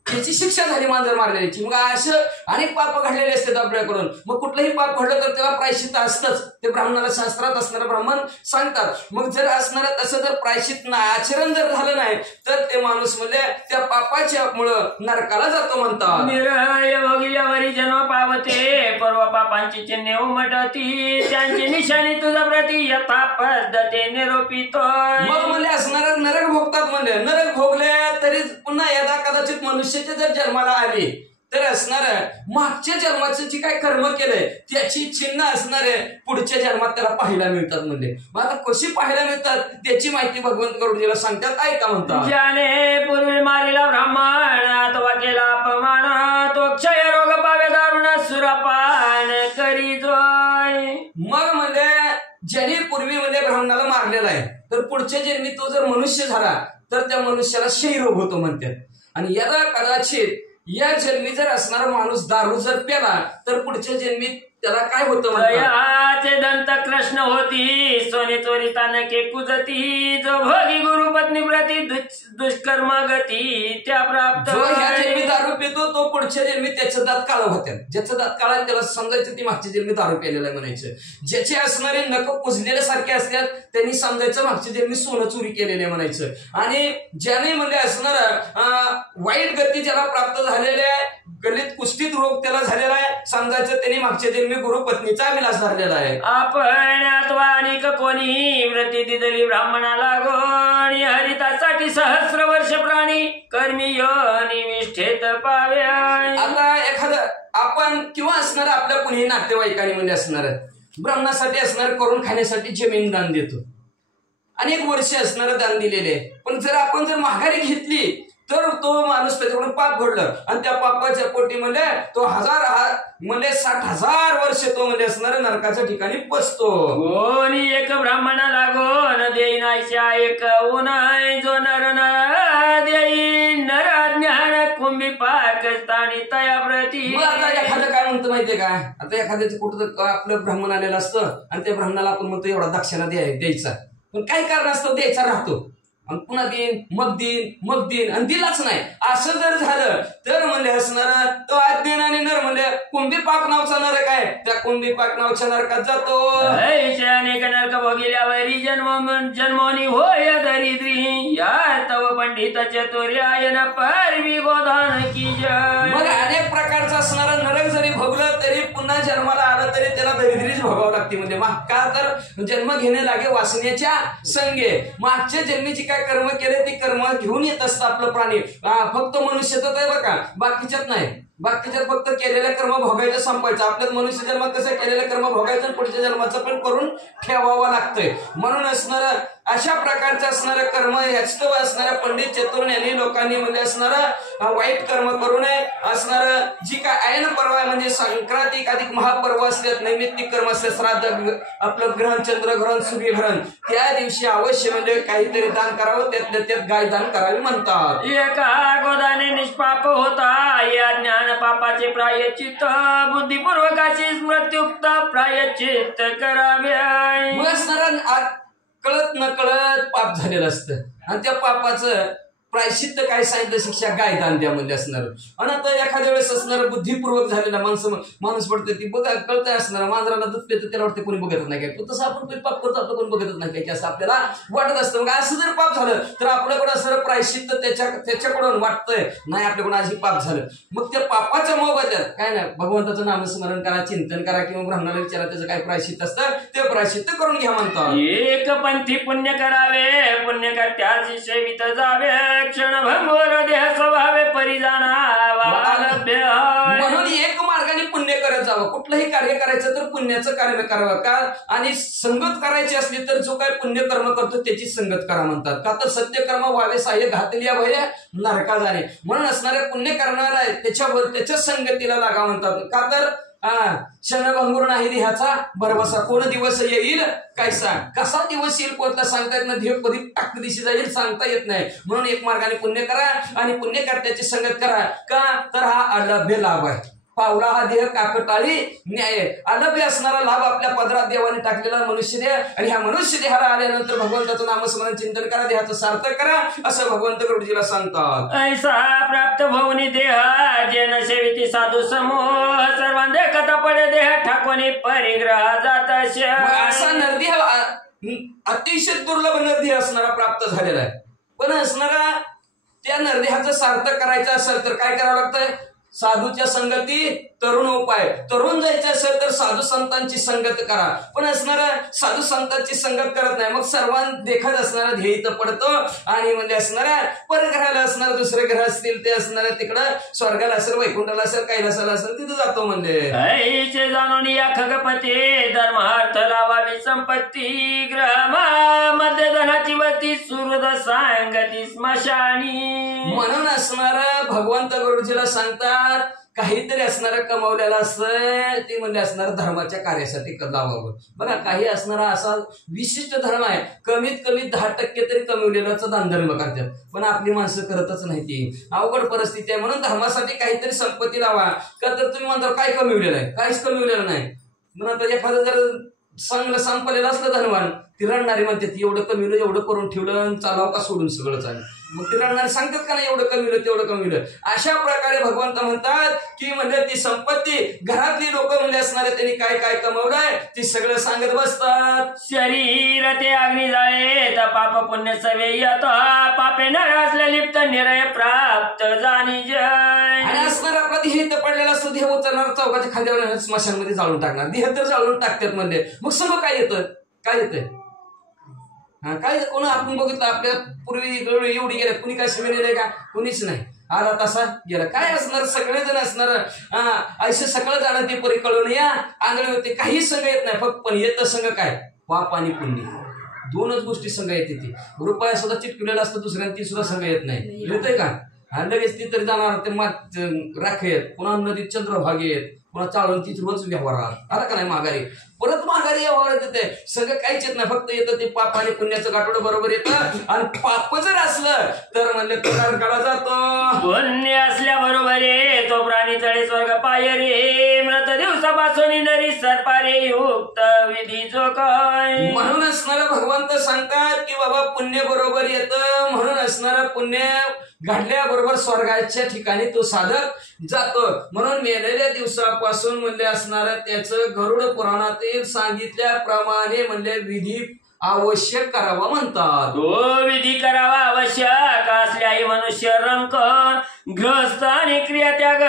त्याची शिक्षा झाली मांजर मारण्याची. मग असं अनेक पाप घडलेले असतात आपल्याकडून. मग कुठलंही पाप घडलं तर त्याला प्रायश्चित्त असतंच, ते ब्राह्मणाला शास्त्रात असणारा ब्राह्मण सांगतात. मग जर असणारं तसं जर प्रायश्चित्त आचरण जर झालं नाही तर ते माणूस म्हणजे त्या पापाच्या मुळे नरकाला जातो म्हणतात. निरय भोगिल्यावरी जन्म पावते, पर्व पापांची चिन्हे उमटती, त्यांची निशाणी तुझा प्रती यथा पद्धती निरोपितो. मग म्हणजे असणारा नरक भोगतात, म्हणजे नरक भोगले तरी पुन्हा यदा कदाचित मनुष्य जर जन्माला आले तर असणार मागच्या जन्माचे जे काय कर्म केलंय त्याची चिन्ह असणारे पुढच्या जन्मात त्याला पाहायला मिळतात. म्हणजे मग आता कशी पाहायला मिळतात त्याची माहिती भगवंत गरुडजीला सांगतात. ऐका म्हणतात, ज्याने पूर्वी मारिला ब्राह्मण अथवा केला अपमान, तो क्षय रोग पावे दारुण सुरापान करी जोय. मग म्हणजे ज्याने पूर्वी म्हणजे ब्राह्मणाला मारलेला आहे तर पुढच्या जन्मी तो जर मनुष्य झाला तर त्या मनुष्याला क्षयरोग होतो म्हणतात. आणि याला कदाचित या जन्मी जर असणारा माणूस दारू जर प्याला तर पुढच्या जन्मी त्याला काय होतं म्हणतात, दंत कृष्ण होती, सोने चोरी तानके कुजती, जो भोगी गुरुपत्नी प्रती दुष्कर्म गती त्या प्राप्त. जो ह्या जन्मी दारू पितो तो पुढच्या जन्मी त्याचं दात काळ होत्या, ज्याचं दात काळ त्याला समजायचं ती मागच्या जन्मी दारू प्यालेलं आहे म्हणायचं. ज्याचे असणारे नख कुजलेल्या सारखे असतात त्यांनी समजायचं मागच्या जन्मी सोनं चोरी केलेले म्हणायचं. आणि ज्याने म्हणजे असणारा वाईट गती ज्याला प्राप्त झालेल्या आहे, गलित कुस्तीत रोग त्याला झालेला आहे, समजायचं त्यांनी मागच्या जन्मी गुरुपत्नीचा विलास धरलेला आहे. आपण अथवा अनेक कोणी व्रती दिदली ब्राह्मणाला गोणी, हरितासाठी सहस्र वर्ष प्राणी कर्मी निष्ठेत पावे. आता एखादं आपण किंवा असणार आपल्या कुणीही नातेवाईकांनी म्हणजे असणार ब्राह्मणासाठी असणार करून खाण्यासाठी जमीन दान देतो, अनेक वर्ष असणार दान दिलेले. पण जर आपण जर माघारी घेतली तर तो माणूस त्याच्याकडून पाप घडलं आणि त्या पापाच्या पोटी म्हणजे तो म्हणजे 60,000 वर्ष तो म्हणजे असणाऱ्या नरकाच्या ठिकाणी बसतो. कोणी एक ब्राह्मणाला गोन देईनाच्या एक उन्हाय, जो नर देईन नर ज्ञान कुंभी पाकस्तानी तया प्रती. आता एखादं काय म्हणतं माहितीये का, आता एखाद्याचं कुठं आपलं ब्राह्मण आलेलं असतं आणि त्या ब्राह्मणाला आपण म्हणतो एवढा दक्षिणा द्यायचा, पण काय कारण असतं द्यायचा राहतो आणि पुन्हा देईन मग देईन आणि दिलाच नाही. असं जर झालं तर म्हणजे असणारा तो अज्ञानाने नर म्हणजे कुंभी पाक नावचा नरक आहे, त्या कुंभी पाक नावच्या नरकात जातो. अनेक नरक भोगिल्यावरी जन्मोनी होय दरिद्री, या तव पंडित चतुर्यायन परवी गोदान की जय. मग अनेक प्रकारचं असणारं नरक जरी भोगलं तरी पुन्हा जन्माला आलं तरी त्याला दरिद्रीच भोगावं लागते. म्हणजे का तर जन्म घेणे लागे वासनेच्या संगे. मागच्या जन्मीची काय कर्म केले ते कर्म घेऊन येत असतं आपलं प्राणी. फक्त मनुष्यातच आहे बघा, बाकीच्यात नाही. बाकीच्यात फक्त केलेलं कर्म भोगायचं संपायचं. आपल्यात मनुष्य जन्मात कसं केलेलं कर्म भोगायचं पुढच्या जन्माचं पण करून ठेवावं लागतंय. म्हणून असणारं अशा प्रकारचं असणारं कर्म यास्तव असणाऱ्या पंडित चतुर्ज्ञानी लोकांनी म्हणजे असणारं वाईट कर्म करू नये. असणारं जी काय ऐन पर्व आहे म्हणजे संक्रांती अधिक महापर्व असतात, नैमित्तिक कर्म असतात, श्राद्ध आपलं ग्रहण, चंद्रग्रहण, सूर्यग्रहण, त्या दिवशी अवश्य म्हणजे काहीतरी दान करावं. त्यातल्या त्यात गाय दान करावी म्हणतात. एका गोदाने निष्पाप होता, या ज्ञान पापाचे प्रायचित्त बुद्धिपूर्वकाची स्मृत्युक्त प्रायचित्त करावे. मग असणारा कळत न कळत पाप झालेलं असतं आणि त्या पापाचं प्रायश्चित्त काय सांगितलं, शिक्षा गाय दान द्या म्हणजे असणार. आणि आता एखाद्या वेळेस असणार बुद्धिपूर्वक झालेला माणूस पडते ती बघा कळतंय असणार. मांजराला दूध पितं त्याला वाटतं कोणी बघतच नाही काय, तसं आपण पाप करतो आपलं कोणी बघतच नाही काय की असं आपल्याला वाटत असतं. मग असं जर पाप झालं तर आपल्याकडे असणारं प्रायश्चित्त त्याच्याकडून वाटतंय नाही आपल्याकडून आधी पाप झालं. मग त्या पापाच्या मोबदल्यात काय नाही भगवंताचं नामस्मरण करा, चिंतन करा किंवा ब्राह्मणाला विचारा त्याचं काय प्रायश्चित्त असतं ते प्रायश्चित्त करून घ्या म्हणतात. एक पंथी पुण्य करावे, पुण्य त्याची सेवित जावे, क्षण भंगोर देह स्वभावे परिजानावा. म्हणून एक मार्गाने पुण्य करत जावं. कुठलंही कार्य करायचं तर पुण्याचं कार्य करावं का, आणि संगत करायची असली तर जो काय पुण्य कर्म करतो त्याची संगत करा म्हणतात. का तर सत्यकर्म व्हावे साह्य घातल्या भय नरका जाणे. म्हणून असणाऱ्या पुण्य करणार आहे त्याच्या संगतीला लागा म्हणतात. का तर क्षणभंगूर नाही देहाचा भरवसा, कोण दिवस येईल काय सांग, कसा दिवस येईल कोणता सांगता येत नाही, देह कधी टाक दिशी जाईल सांगता येत नाही. म्हणून एक मार्गाने पुण्य करा आणि पुण्यकर्त्याची संगत करा. का तर हा अलभ्य लाभ आहे. पावला हा देह काकटाळी न्याय अलभ्य असणारा लाभ आपल्या पदरात देवाने टाकलेला मनुष्य देह आणि ह्या मनुष्य देहाला आल्यानंतर भगवंताचं नामस्मरण चिंतन करा, देहाचं सार्थक करा असं भगवंत गरुडजीला सांगतात. ऐसा प्राप्त भवनी देह जेन सेविती साधू समूह सर्वांदे कथा पडे देह ठाकवणी परिग्रह जात असा नरदेह अतिशय दुर्लभ नरदेह असणारा प्राप्त झालेला आहे. पण असणारा त्या नरदेहाचं सार्थक करायचं असेल तर काय करावं लागतंय? साधूच्या संगती तरुण उपाय. तरुण जायचं असेल तर साधू संतांची संगत करा. पण असणारा साधू संतांची संगत करत नाही, मग सर्वांना देखत असणारा ध्येय इथं पडतो आणि म्हणजे असणाऱ्या परग्रहाला असणार दुसरे ग्रह असतील ते असणाऱ्या तिकडं स्वर्गाला असेल, वैकुंठाला असेल, कैलासाला असेल तिथं जातो म्हणजे. ऐचे जाणून या खगपती धर्मार्थ लावावी संपत्ती ग्रह मध्ये धनाची वती सुहृद सांगती स्मशानी. म्हणून असणारा भगवंत गरुडजीला सांगतात काहीतरी असणारं कमावलेलं असतं ते म्हणजे असणारं धर्माच्या कार्यासाठी लावावं. बघा काही असणारा असा विशिष्ट धर्म आहे, कमीत कमी 10% तरी कमवलेलाच दानधर्म करतात, पण आपली माणसं करतच नाही. ती अवघड परिस्थिती आहे. म्हणून धर्मासाठी काहीतरी संपत्ती लावा. का तर तुम्ही म्हणता काय कमवलेलं आहे? काहीच कमवलेलं नाही. म्हणून आता एखादं जर चांगलं संपलेलं असलं धनवान, ती रडणारी म्हणते ती एवढं कमीलं, एवढं करून ठेवलं, चालाव का सोडून सगळं चालेल. मग ती रडणारी सांगतात का नाही एवढं कमीलं तेवढं कमीलं. अशा प्रकारे भगवंत म्हणतात की म्हणजे ती संपत्ती घरातली लोक म्हणजे असणारे त्यांनी काय काय कमवलंय ती सगळं सांगत बसतात. शरीर ते अग्नी जाळे तर पाप पुण्य सवे येत पापे नर असले लिप्त निरय प्राप्त जाणी जय. आणि असणार आपला देह इथं पडलेला असतो, देह उचलणार चौकाच्या खांद्यावर स्मशानमध्ये जाळून टाकणार. देह तर जाळून टाकतात म्हणजे मग सगळं काय येतं? काय येतंय? हा काय कोण आपण बघितलं आपल्या पूर्वी एवढी गेल्या, कुणी काय सगळं नेलंय का? कुणीच नाही. आला तसा गेला. काय असणार? सगळेजण असणार ऐसे सगळं जाणं ते परी कळून या आंधळे होते. काही संघ येत नाही, फक्त पण येतं संघ काय? पाप आणि पुण्य, दोनच गोष्टी संघ येते. ती रुपया सुद्धा चिटकलेला असतं दुसऱ्या, ती सुद्धा संघ येत नाही. येतंय का? हा लगेच ती तरी जाणार ते राखेत, पुन्हा नदीत चंद्रभागेत, पुन्हा चालून तीच रोज व्यवहारात आला का नाही माघारी, परत माघारी व्यवहारात येते. सगळं काहीच येत नाही, फक्त येतं ते पाप आणि पुण्याचं गाठोडं बरोबर येतं. आणि पाप जर असलं तर म्हणले तो नरकाला जातो. पुण्य असल्या बरोबर तो प्राणी तळे स्वर्ग पाय रे मृत दिवसापासून नरी सरपारे युक्त विधी जो काय. म्हणून असणारं भगवंत सांगतात की बाबा पुण्य बरोबर येतं. म्हणून असणारं पुण्य घडल्याबरोबर स्वर्गाच्या ठिकाणी तो साधक जातो. म्हणून मेलेल्या दिवसापासून म्हणले असणारं त्याचं गरुड पुराणातील सांगितल्याप्रमाणे म्हणले विधी आवश्यक करावा म्हणतात. तो विधी करावा आवश्यक असल्याही मनुष्य रंक ग्रस्त आणि क्रिया त्याग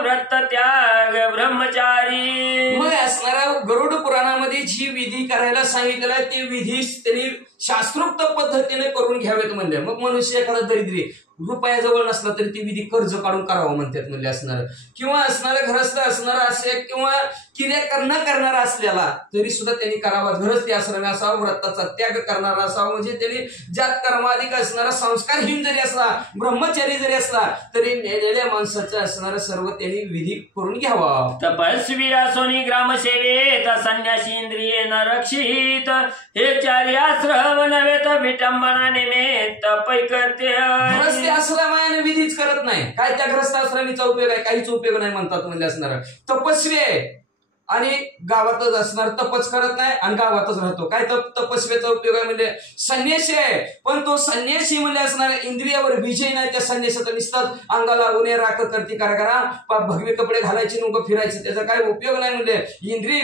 व्रत त्याग ब्रह्मचारी. मग असणारा गरुड पुराणामध्ये जी विधी करायला सांगितलेला आहे ते विधी त्यांनी शास्त्रोक्त पद्धतीने करून घ्यावेत म्हणले. मग मनुष्य एखादा दरिद्री रुपयाजवळ नसला तरी ती विधी कर्ज काढून करावं म्हणतात म्हणले असणार. किंवा असणारा घरस्थ असणारा असे किंवा क्रिया न करणारा असलेला तरी सुद्धा त्यांनी करावा. घरस्थी आश्रमी असावा, व्रताचा त्याग करणारा असावा, म्हणजे त्यांनी ज्यात कर्माधिक असणारा संस्कारहीन जरी असला, ब्रह्मचारी जरी असला तरी मेलेल्या माणसाचं असणारं सर्व त्यांनी विधी करून घ्यावा. तपस्वी असोनी ग्रामसेवेत संन्यासी इंद्रिये न रक्षित हे चारी आश्रम नव्हे तर विटंबना निमित्त पै करते. ग्रस्ती आश्रमाने विधीच करत नाही. काय त्या ग्रस्त आश्रमीचा उपयोग आहे? काहीच उपयोग नाही म्हणतात म्हणजे असणार. तपस्वी आहे आणि गावातच असणार, तपच करत नाही आणि गावातच राहतो. काय तपस्वीचा उपयोग आहे? म्हणजे संन्यासी आहे पण तो संन्यासी म्हणजे असणार इंद्रियावर विजय नाही. त्या संन्यासाचा निसतात अंगाला उन्हे राख करती करा भगवे कपडे घालायचे नको फिरायचे, त्याचा काय उपयोग नाही. म्हणजे इंद्रिय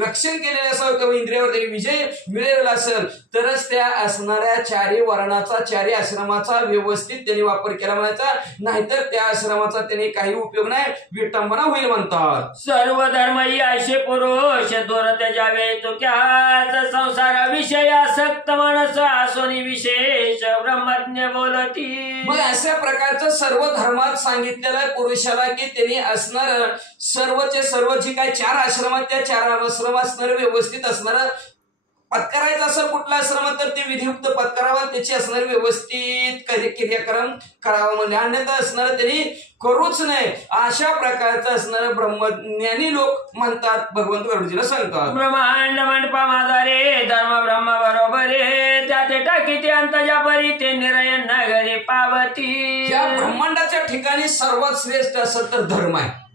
रक्षण केलेले असावं किंवा इंद्रियावर त्यांनी विजय मिळवलेला असेल तरच त्या असणाऱ्या चारी वर्णाचा चारी आश्रमाचा व्यवस्थित त्यांनी वापर केला म्हणायचा, नाहीतर त्या आश्रमाचा त्यांनी काही उपयोग नाही, विटंबना होईल म्हणतात. सर्व धर्म पुरुष दूर त्याच्यावे तुक्याच संसार विषय आसक्त माणस असोनी विशेष ब्रह्मज्ञ बोलती. मग अशा प्रकारचं सर्व धर्मात सांगितलेलं आहे पुरुषाला की त्यांनी असणार सर्वचे सर्व जी काही 4 आश्रमात त्या 4 आश्रम असणार व्यवस्थित असणार पत्करायचं असं कुठला आश्रम तर ते विधियुक्त पत्करावा, त्याची असणारी व्यवस्थित क्रियाक्रम करावा म्हणजे अन्यथा असणार त्यांनी करूच नाही. अशा प्रकारचं असणारं ब्रह्मज्ञानी लोक म्हणतात भगवंत गरुडजीला सांगतात. ब्रह्मांड मंडपा माझा रे धर्म ब्रह्म बरोबर रे त्याचे टाकीते अंतजा परी ते निरय नगरे पावती. या ब्रह्मांडाच्या ठिकाणी सर्वात श्रेष्ठ असं तर धर्म आहे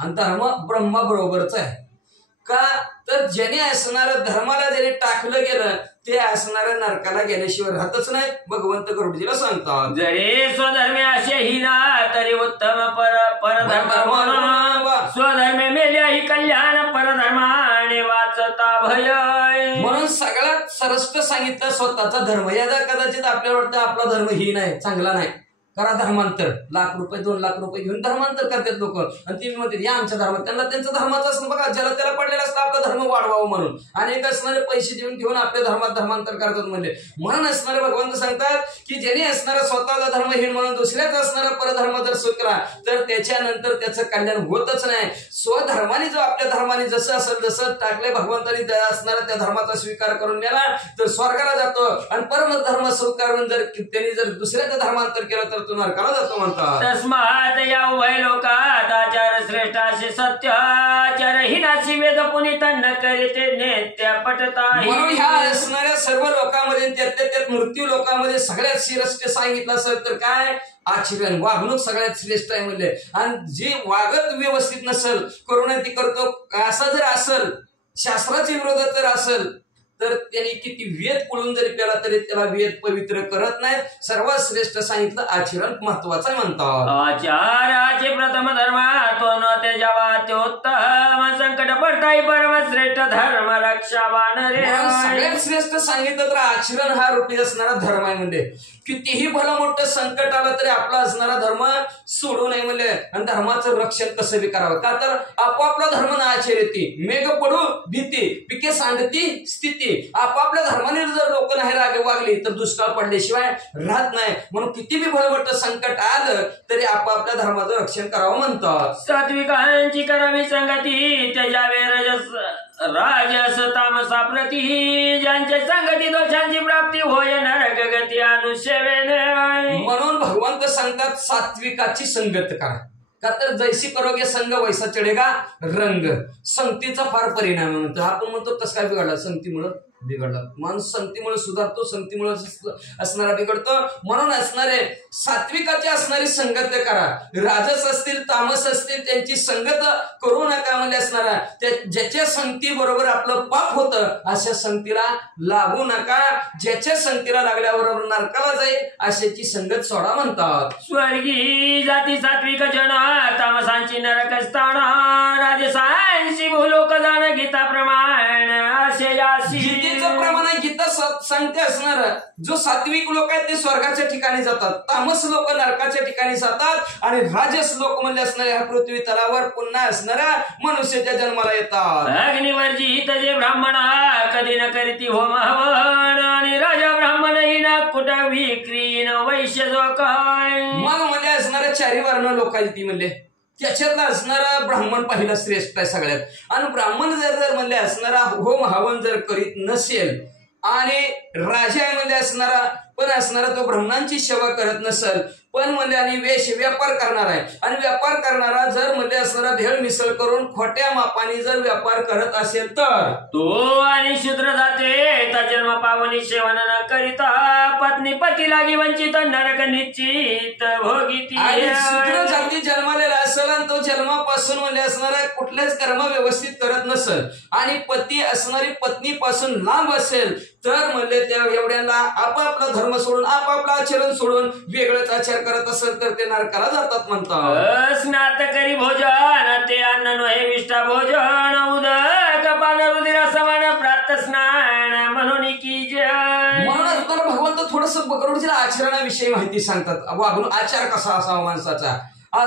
आणि धर्म ब्रह्मा बरोबरच आहे का तर ज्याने असणारं धर्माला ज्याने टाकलं गेलं ते असणाऱ्या नरकाला गेल्याशिवाय राहतच नाही भगवंत गरुडजीला सांगतात. जरी स्वधर्मे असे हिना तरी उत्तम परधर्म स्वधर्मे मेल्या ही कल्याण परधर्माने वाचता भय. म्हणून सगळ्यात सरस्ट सांगितलं स्वतःचा धर्म. याचा कदाचित आपल्याला वाटतं आपला धर्म ही नाही चांगला नाही करा धर्मांतर. लाख रुपये 2 लाख रुपये घेऊन धर्मांतर करतात लोक आणि ती म्हणतात या आमच्या धर्मात. त्यांना त्यांचा धर्माचा असं बघा ज्याला त्याला पडलेला असतं आपला धर्म वाढवावं म्हणून अनेक असणारे पैसे देऊन घेऊन आपल्या धर्मात धर्मांतर करतात म्हणले. म्हणून असणारे भगवंत सांगतात की ज्याने असणारा स्वतःचा धर्महीन म्हणून दुसऱ्याच असणारा परधर्म जर स्वीकारला तर त्याच्यानंतर त्याचं कल्याण होतच नाही. स्वधर्माने जो आपल्या धर्माने जसं असेल जसं टाकले भगवंतानी असणारा त्या धर्माचा स्वीकार करून गेला तर स्वर्गाला जातो आणि परम धर्म स्वीकारून जर त्यांनी जर दुसऱ्याचं धर्मांतर केलं तर तो नरकाला जातो म्हणतात. तस्मात या उभय लोकात आचार श्रेष्ठाशी सत्याचार हिनाशी वेद पुनित न करीते नेत्य पटता. म्हणून ह्या असणाऱ्या सर्व लोकांमध्ये त्यात मृत्यू लोकांमध्ये सगळ्यात श्रेष्ठ सांगितलं असेल तर काय आचरण वागणूक सगळ्यात श्रेष्ठ आहे म्हणले. आणि जे वागत व्यवस्थित नसेल करुणा ती करतो असं जर असेल शास्त्राच्या विरोधात जर असेल तर त्यांनी किती वेद पळून जरी पेला तरी त्याला वेद पवित्र करत नाही. सर्वात श्रेष्ठ सांगितलं आचरण महत्वाचं म्हणतात. आचाराचे प्रथम धर्म तो न ते जेव्हा उत्तम संकट पडताही परम श्रेष्ठ धर्म रक्षावान रे. सगळ्यात श्रेष्ठ सांगितलं तर आचरण हा रूपी असणारा धर्म आहे म्हणजे कितीही भलं मोठं संकट आलं तरी आपला असणारा धर्म सोडू नये म्हणले. आणि धर्माचं रक्षण कसं बी करावं का तर आपापला धर्म ना आचरिती मेघ पडू भीती पिके सांगती स्थिती. आपापल्या धर्माने जर लोक नाही रागे वागली तर दुष्काळ पडल्याशिवाय राहत नाही. म्हणून किती बी भलं मोठं संकट आलं तरी आपापल्या धर्माचं रक्षण करावं म्हणतात. सात्विकांची करावी संगती त्याच्यावे राजस तामसा प्रती ज्यांच्या संगती दोषांची प्राप्ती होय नरक गती अनुसेवेने. म्हणून भगवंत सांगतात सात्विकाची संगत करा का तर जैसी करोगे संग वैसा चढेगा रंग. संगतीचा फार परिणाम म्हणतो. आपण म्हणतो कसं काय बिघडला संगतीमुळं बिघडला. माणूस संगतीमुळे सुधारतो संगतीमुळे असणारा बिघडतो. म्हणून असणारे सात्विकाची असणारी संगत करा. राजस असतील तामस असतील त्यांची संगत करू नका म्हणजे असणारा ज्याच्या संगती बरोबर आपलं पाप होतं अशा संगतीला लागू नका. ज्याच्या संगतीला लागल्याबरोबर नरकाला जाईल अशाची संगत सोडा म्हणतात. स्वर्गी जाती सात्विक जन तामसांची नरक स्थान राजसांशी भूलोक जाण गीता प्रमाण असे याशी. प्रमाण गीता सांगते असणार जो सात्विक लोक आहेत ते स्वर्गाच्या ठिकाणी जातात. तामस लोक नरकाच्या ठिकाणी जातात आणि राजस लोक म्हणजे असणाऱ्या ह्या पृथ्वी तलावर पुन्हा असणाऱ्या मनुष्याच्या जन्माला येतात. अग्निवर्जित जे ब्राह्मण कधी न करीती होम हवन आणि राजा ब्राह्मण ना कुठं विक्री न वैश्य जो काय. मग म्हणजे असणाऱ्या 4 वर्ण लोक आहेत ती म्हणले त्याच्यातला असणारा ब्राह्मण पहिला श्रेष्ठ आहे सगळ्यात. आणि ब्राह्मण जर म्हणले असणारा होम हवन जर करीत नसेल आणि राजा म्हणजे असणारा पण असणारा तो ब्राह्मणांची सेवा करत नसेल पण म्हणजे आणि व्यापार करणार आहे आणि व्यापार करणारा जर म्हणजे असणारा भेळ मिसळ करून खोट्या मापाने जर व्यापार करत असेल तर तो आणि शूद्र जाते जन्म पावनी सेवन न करिता पत्नी पती लागी वंचित नरक निश्चित भोगीती. शूद्र जाती जन्मालेला असेल आणि तो जन्मापासून म्हणजे असणारा कुठलेच कर्म व्यवस्थित करत नसेल आणि पती असणारी पत्नीपासून लांब असेल तर म्हणले त्या एवढ्यांना आपापला धर्म सोडून आपापला आचरण सोडून वेगळंच आचार करत असेल तर ते नरकाला जातात म्हणतात. स्नात करी भोजन ते अन्न नोहे विष्ठा भोजन उदक पान रुधिरा समान प्रात स्नान म्हणून की जय. म्हणून तर भगवंत थोडस गरुडजीला आचरणाविषयी माहिती सांगतात. वागणूक आचार कसा असावा माणसाचा.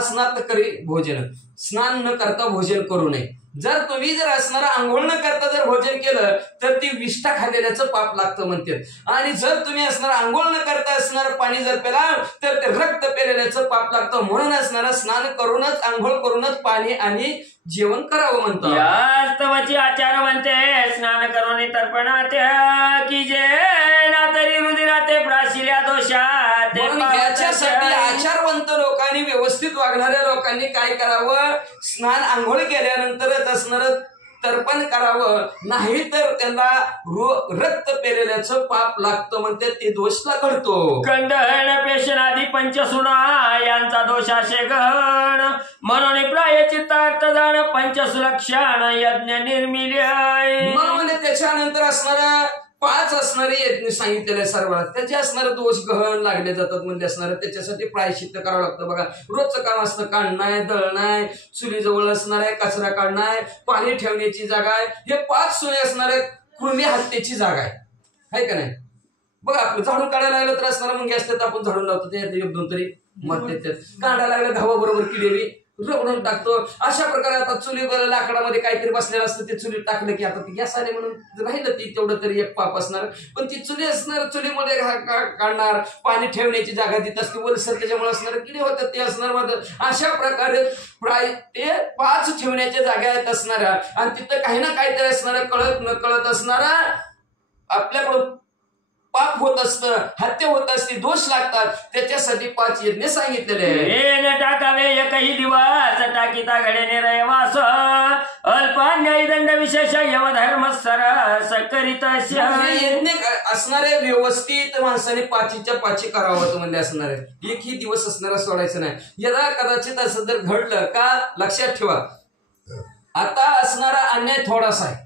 स्नात करी भोजन स्नान न करता भोजन करू नये. जर तुम्ही जर असणारा आंघोळ न करता जर भोजन केलं तर ती विष्ठा खाल्लेल्याचं पाप लागतं म्हणते. आणि जर तुम्ही असणार आंघोळ न करता असणार पाणी जर पेला तर ते रक्त पेलेल्याचं पाप लागतं. म्हणून असणारा स्नान करूनच आंघोळ करूनच पाणी आणि जेवण करावं म्हणतो. यास्तवाची आचार म्हणते स्नान करून तर्पणात की जे ना तरी रुधिराते प्राशिल्या दोषात. याच्यासाठी आचारवंत लोकांनी व्यवस्थित वागणाऱ्या लोकांनी काय करावं स्नान आंघोळ केल्यानंतरच असणार तर्पण करावं, नाही तर त्यांना रक्त पेलेल्याचं पाप लागतं म्हणते, ते दोषला घडतो. कंदहन पेशनादी पंचसुना यांचा दोष असे गण, म्हणून प्रायचित्तार्थ जाण पंचसुलक्षण यज्ञ निर्मिल्य. मग म्हणजे त्याच्यानंतर असणारा 5 असणारे यज्ञ सांगितलेले सर्वात, त्याचे असणारे दोष गहन लागले जातात म्हणजे असणारे, त्याच्यासाठी प्रायश्चित्त करावं लागतं. बघा, रोजचं काम असतं, काढणाय, दळणाय, चुलीजवळ असणार आहे, कचरा काढणाय, पाणी ठेवण्याची जागा आहे, हे 5 सोयी असणारे कृमी हत्तेची जागा आहे का नाही. बघा, आपलं झाडून काढायला लागलं तर असणारा मुंगी असतात, आपण झाडून लावतो, ते 1-2 तरी मग काढायला लागलं धावा बरोबर किडेवी रगडून टाकतो. अशा प्रकारे आता चुलीवर लाकडामध्ये काहीतरी बसलेलं असतं, ते चुलीत टाकलं की आता ती गॅस आले म्हणून राहिलं, ती तेवढं तरी एक पाप असणार. पण ती चुली असणार, चुलीमध्ये काढणार, पाणी ठेवण्याची जागा तिथं असते, वलसर त्याच्यामुळे असणार किडे होतात, ते असणार. अशा प्रकारे ते 5 ठेवण्याच्या जागा असणाऱ्या, आणि तिथं काही ना काहीतरी असणारं, कळत न कळत असणारा आपल्याकडून पाप होत असतं, हत्या होत असते, दोष लागतात, त्याच्यासाठी 5 यज्ञ सांगितलेले. टाकावे एकही दिवस टाकीता घडे रयवास, अल्पान्यायी दंड विशेष यमधर्म सरस करीत. यज्ञ असणारे व्यवस्थित माणसाने 5च्या 5 करावं म्हणजे असणारे, एकही दिवस असणारा सोडायचं नाही. यदा कदाचित असं जर घडलं का, लक्षात ठेवा, आता असणारा अन्याय थोडासा आहे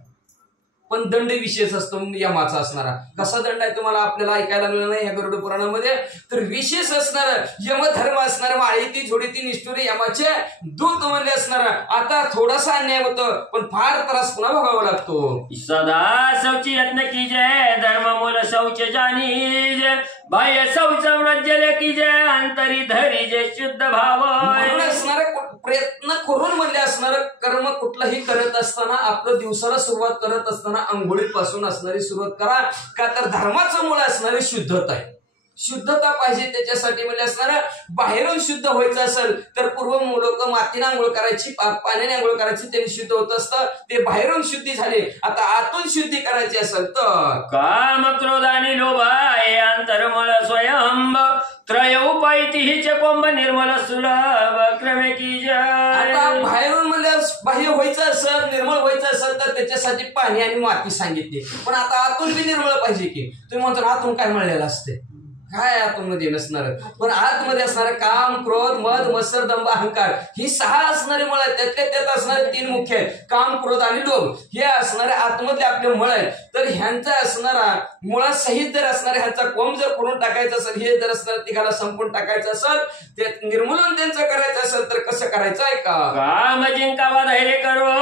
पण दंड विशेष असतो यमाचा असणारा. कसा दंड आहे तुम्हाला आपल्याला ऐकायला मिळणार नाही या गरुड पुराणामध्ये, तर विशेष असणार यमधर्म असणार, माळीती झोडीती निष्ठुरे यमाचे दूत म्हणले असणार. आता थोडासा अन्याय होतो पण फार त्रास पुन्हा भोगावा लागतो. सदा शौच यत्न कीजे, धर्म मूल शौच जानीजे, बाह्य शौच व्रजले कीजे, अंतरी धरीजे शुद्ध भाव. असणार प्रयत्न करून म्हणले असणार, कर्म कुठलंही करत असताना, आपलं दिवसाला सुरुवात करत असताना अंघोळीपासून असणारी सुरुवात करा, का तर धर्माचं मूळ असणारी शुद्धता आहे. शुद्धता पाहिजे, त्याच्यासाठी म्हणजे असणार बाहेरून शुद्ध व्हायचं असेल तर पूर्व लोक मातीने आंघोळ करायची, पाण्याने आंघोळ करायची, त्यांनी शुद्ध होत असतं, ते बाहेरून शुद्धी झाली. आता आतून शुद्धी करायची असेल तर काम क्रोध आणि लोभ अंतर्मळ स्वयंभ, त्रय उपाय तिहीचे कोंब निर्मल सुलभ क्रमे की जय. आता बाहेरून म्हणजे बाह्य व्हायचं असेल, निर्मळ व्हायचं असेल तर त्याच्यासाठी पाणी आणि माती सांगितली, पण आता आतून बी निर्मळ पाहिजे की. तुम्ही म्हणतो आतून काय मिळालेलं असते, काय आतमध्ये नसणार, पण आतमध्ये असणारे काम क्रोध मद मत्सर दंभ अहंकार ही 6 असणारे मळ आहेत. त्यातल्या त्यात असणारे 3 मुख्य आहेत, काम क्रोध आणि लोभ. हे असणारे आतमधले आपले मळ आहेत. तर ह्यांचा असणारा मुळासहित जर असणारे ह्यांचा कोंब जर करून टाकायचा असेल, हे जर असणार तिघाला संपून टाकायचं असेल, ते निर्मूलन त्यांचं करायचं असेल तर कसं करायचं आहे का. काम जिंकावा धैर्य करो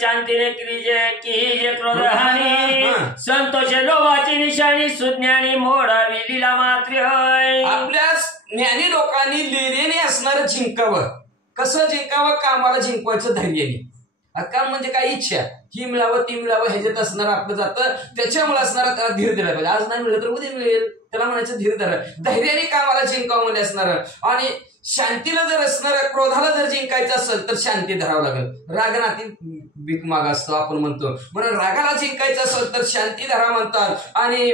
शांतीने क्रिजे की जे क्रोध हानी, संतोष लोभाची निशाणी सुज्ञानी मोडावी लीला मात्र. आपल्या ज्ञानी लोकांनी लिहिलेने असणारं जिंकावं. कसं जिंकावं, कामाला जिंकवायचं धैर्याने. काम म्हणजे काय, इच्छा ही मिळावं ती मिळावं ह्याच्यात असणार आपलं जातं, त्याच्यामुळे असणारा त्याला धीर दिला पाहिजे. आज नाही मिळलं तर उद्या मिळेल, त्याला म्हणायचं धीर धरा. धैर्याने कामाला जिंकावं म्हणजे असणार. आणि शांतीला जर असणार, क्रोधाला जर जिंकायचं असेल तर शांती धरावं लागेल. रागनाती भीक माग असतो आपण म्हणतो, म्हणून रागाला जिंकायचं असेल तर शांती धरा म्हणतात. आणि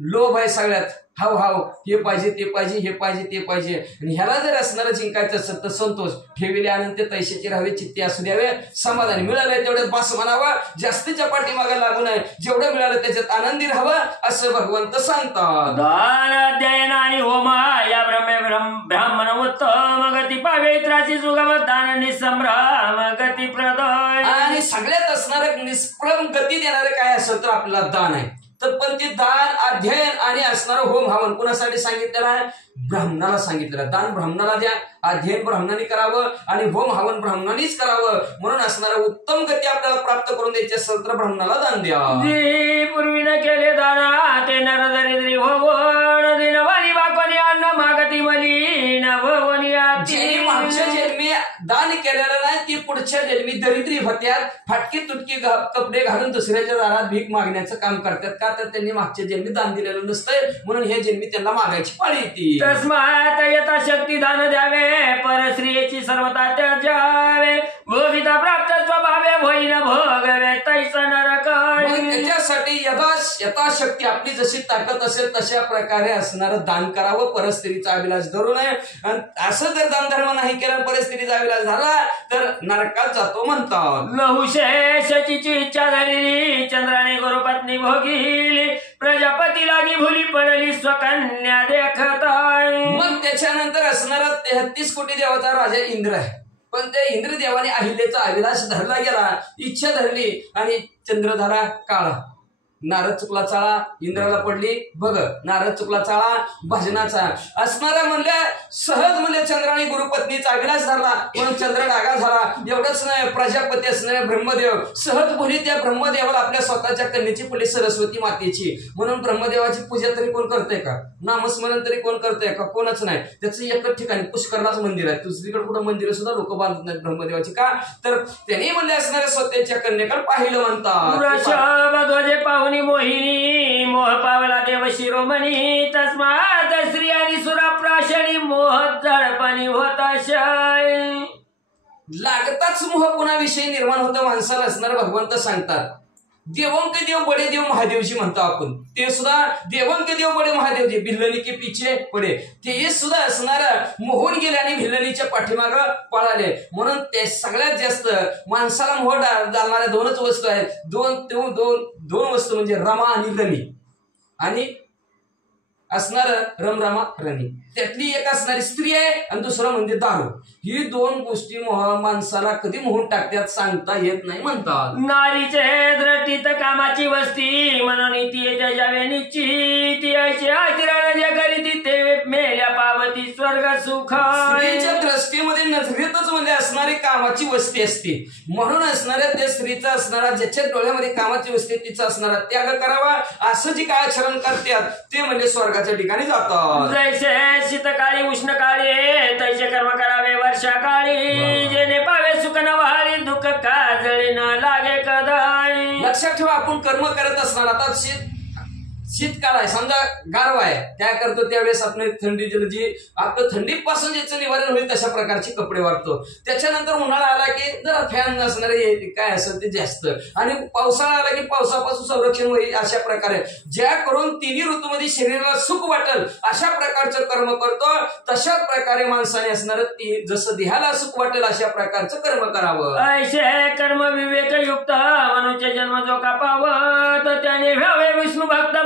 लोभ आहे सगळ्यात, हाव हाव हे पाहिजे ते पाहिजे, हे पाहिजे ते पाहिजे. आणि ह्याला जर असणारं जिंकायचं असेल तर संतोष, ठेविले आनंद तैशाचे राहावे, चित्ते असू द्यावे, समाधानी. मिळालंय तेवढ्यात बास म्हणावा, जास्तीच्या पाठीमागे लागू नये, जेवढं मिळालं त्याच्यात आनंदी राहावं असं भगवंत सांगतात. दान अध्ययन आणि होमा या ब्राह्मण उत्तम गती पावे, त्राची सुगम दान निसंभ्रम गती प्रदय. आणि सगळ्यात असणारं निष्प्रम गती देणारं काय असेल तर आपल्याला दान आहे. तर पण ते दान अध्ययन आणि असणारं होम हवन कुणासाठी सांगितलेलं आहे, ब्राह्मणाला सांगितलेलं. दान ब्राह्मणाला द्या, अध्ययन ब्राह्मणाने करावं आणि होम हवन ब्राह्मणानेच करावं. म्हणून असणारं उत्तम गती आपल्याला प्राप्त करून द्यायची असेल तर ब्राह्मणाला दान द्या. पूर्वी न केले दाना ते नर दरिद्री भवन, दिनवाणी बाकोनी अन्न मागती मलिन भवनी आती. मागच्या जन्मी दान केलेलं नाही ती पुढच्या जन्मी दरिद्री होत्यात, फाटकी तुटकी कपडे घालून दुसऱ्याच्या दारात भीक मागण्याचं काम करतात. का तर त्यांनी मागच्या जन्मी दान दिलेलं नसतंय, म्हणून हे जन्मी त्यांना मागायची पाळी येते. तस्मात यथाशक्ती दान द्यावे, परस्त्रियेची सर्वता त्याजावे, भोगिता प्राप्त स्वभावे होईन भोगवे तैसा नरक. त्याच्यासाठी त्यासाठी यथाशक्ती आपली जशी ताकद असेल तशा प्रकारे असणारं दान करावं, परस्त्रीचा अभिलाष धरू नये. आणि असं जर दान धर्म नाही केला, परस्त्रीचा अभिलाष झाला तर नरकात जातो म्हणतात. लहुशेषची इच्छा झालेली चंद्राने गुरुपत्नी भोगिली, प्रजापती लागी भुली पडली स्वकन्या देखताय. मग त्याच्यानंतर असणारा 33 कोटी देवाचा राजा इंद्र आहे. पण त्या इंद्रदेवाने अहिल्याचा अभिलाष धरला गेला, इच्छा धरली आणि चंद्रधारा काळा. नारद चुकला चाळा, इंद्राला पडली बघ. नारद चुकला चाळा भजनाचा असणारा म्हणल्या सहज म्हणजे चंद्राने गुरुपत्नीचा अभिलाष धरला म्हणून चंद्र डागा झाला. एवढंच नाही, प्रजापती असणारे ब्रह्मदेव सहज बोली त्या ब्रह्मदेवाला आपल्या स्वतःच्या कन्येची पडली सरस्वती मातेची. म्हणून ब्रह्मदेवाची पूजा तरी कोण करतंय का? नामस्मरण तरी कोण करतंय का? कोणच नाही. त्याचं एकच ठिकाणी पुष्करलाच मंदिर आहे. दुसरीकडे कुठं मंदिर सुद्धा लोक बांधत नाहीत ब्रह्मदेवाची. का तर त्यांनी म्हणले असणाऱ्या स्वतःच्या कन्येकडे पाहिलं म्हणतात. मोहिनी मोह पावला देव शिरोमणी, तस्मात स्त्री आणि सुराप्राशनी मोह जळपणी होताशय. लागताच मोह कुणाविषयी निर्माण होतं माणसाला असणार भगवंत सांगतात. देवंक देव बडे देव महादेवजी म्हणतो आपण. ते सुद्धा देवंक देव बडे महादेवजी भिल्लनी के पिछे पडे, ते सुद्धा असणार मोहून गेले आणि भिल्लनीच्या पाठीमाग पळाले. म्हणून ते सगळ्यात जास्त माणसाला मोह घालणाऱ्या दोनच वस्तू आहेत. दोन वस्तू म्हणजे रमा आणि रमी. आणि असणार रमरामा रमी, त्यातली एक असणारी स्त्री आहे आणि दुसरं म्हणजे दारू. ही दोन गोष्टी माणसाला कधी मोहून टाकतात सांगता येत नाही म्हणतात. नारीचे द्रष्टीत कामाची वस्ती, म्हणून ती त्याच्यावे निश्चित जे करीती ते मेल्या पावती स्वर्ग सुख. स्त्रीच्या दृष्टीमध्ये नजरेतच म्हणजे असणारी कामाची वस्ती असते. म्हणून असणाऱ्या त्या स्त्रीचा असणारा ज्याच्या डोळ्यामध्ये कामाची वस्ती तिचा असणारा त्याग करावा. असं जी काय आचरण करतात ते म्हणजे स्वर्गाच्या ठिकाणी जातात. जैसे शीतकाळी उष्ण काळी तैसे कर्म करावे वर्षा काळी, जेणे पावे सुख न व्हाळी दुःख काजळी न लागे कदाई. लक्षात ठेवा, आपण कर्म करत असणार. आता शीतकाळ आहे, समजा गारवा आहे, त्या करतो त्यावेळेस आपण थंडी जी आपलं थंडीपासून ज्याचं निवारण होईल तशा प्रकारचे कपडे वापरतो. त्याच्यानंतर उन्हाळा आला की जरा फॅन नसणारे काय असेल ते जास्त, आणि पावसाळा आला की पावसापासून संरक्षण होईल. अशा प्रकारे ज्या करून तिन्ही ऋतूमध्ये शरीराला सुख वाटेल अशा प्रकारचं कर्म करतो. तशा प्रकारे माणसाने असणार जसं देहाला सुख वाटेल अशा प्रकारचं कर्म करावं. ऐसे कर्म विवेक युक्त मनुष्य जन्म जो का पावत, त्याने व्हावे विष्णू भक्त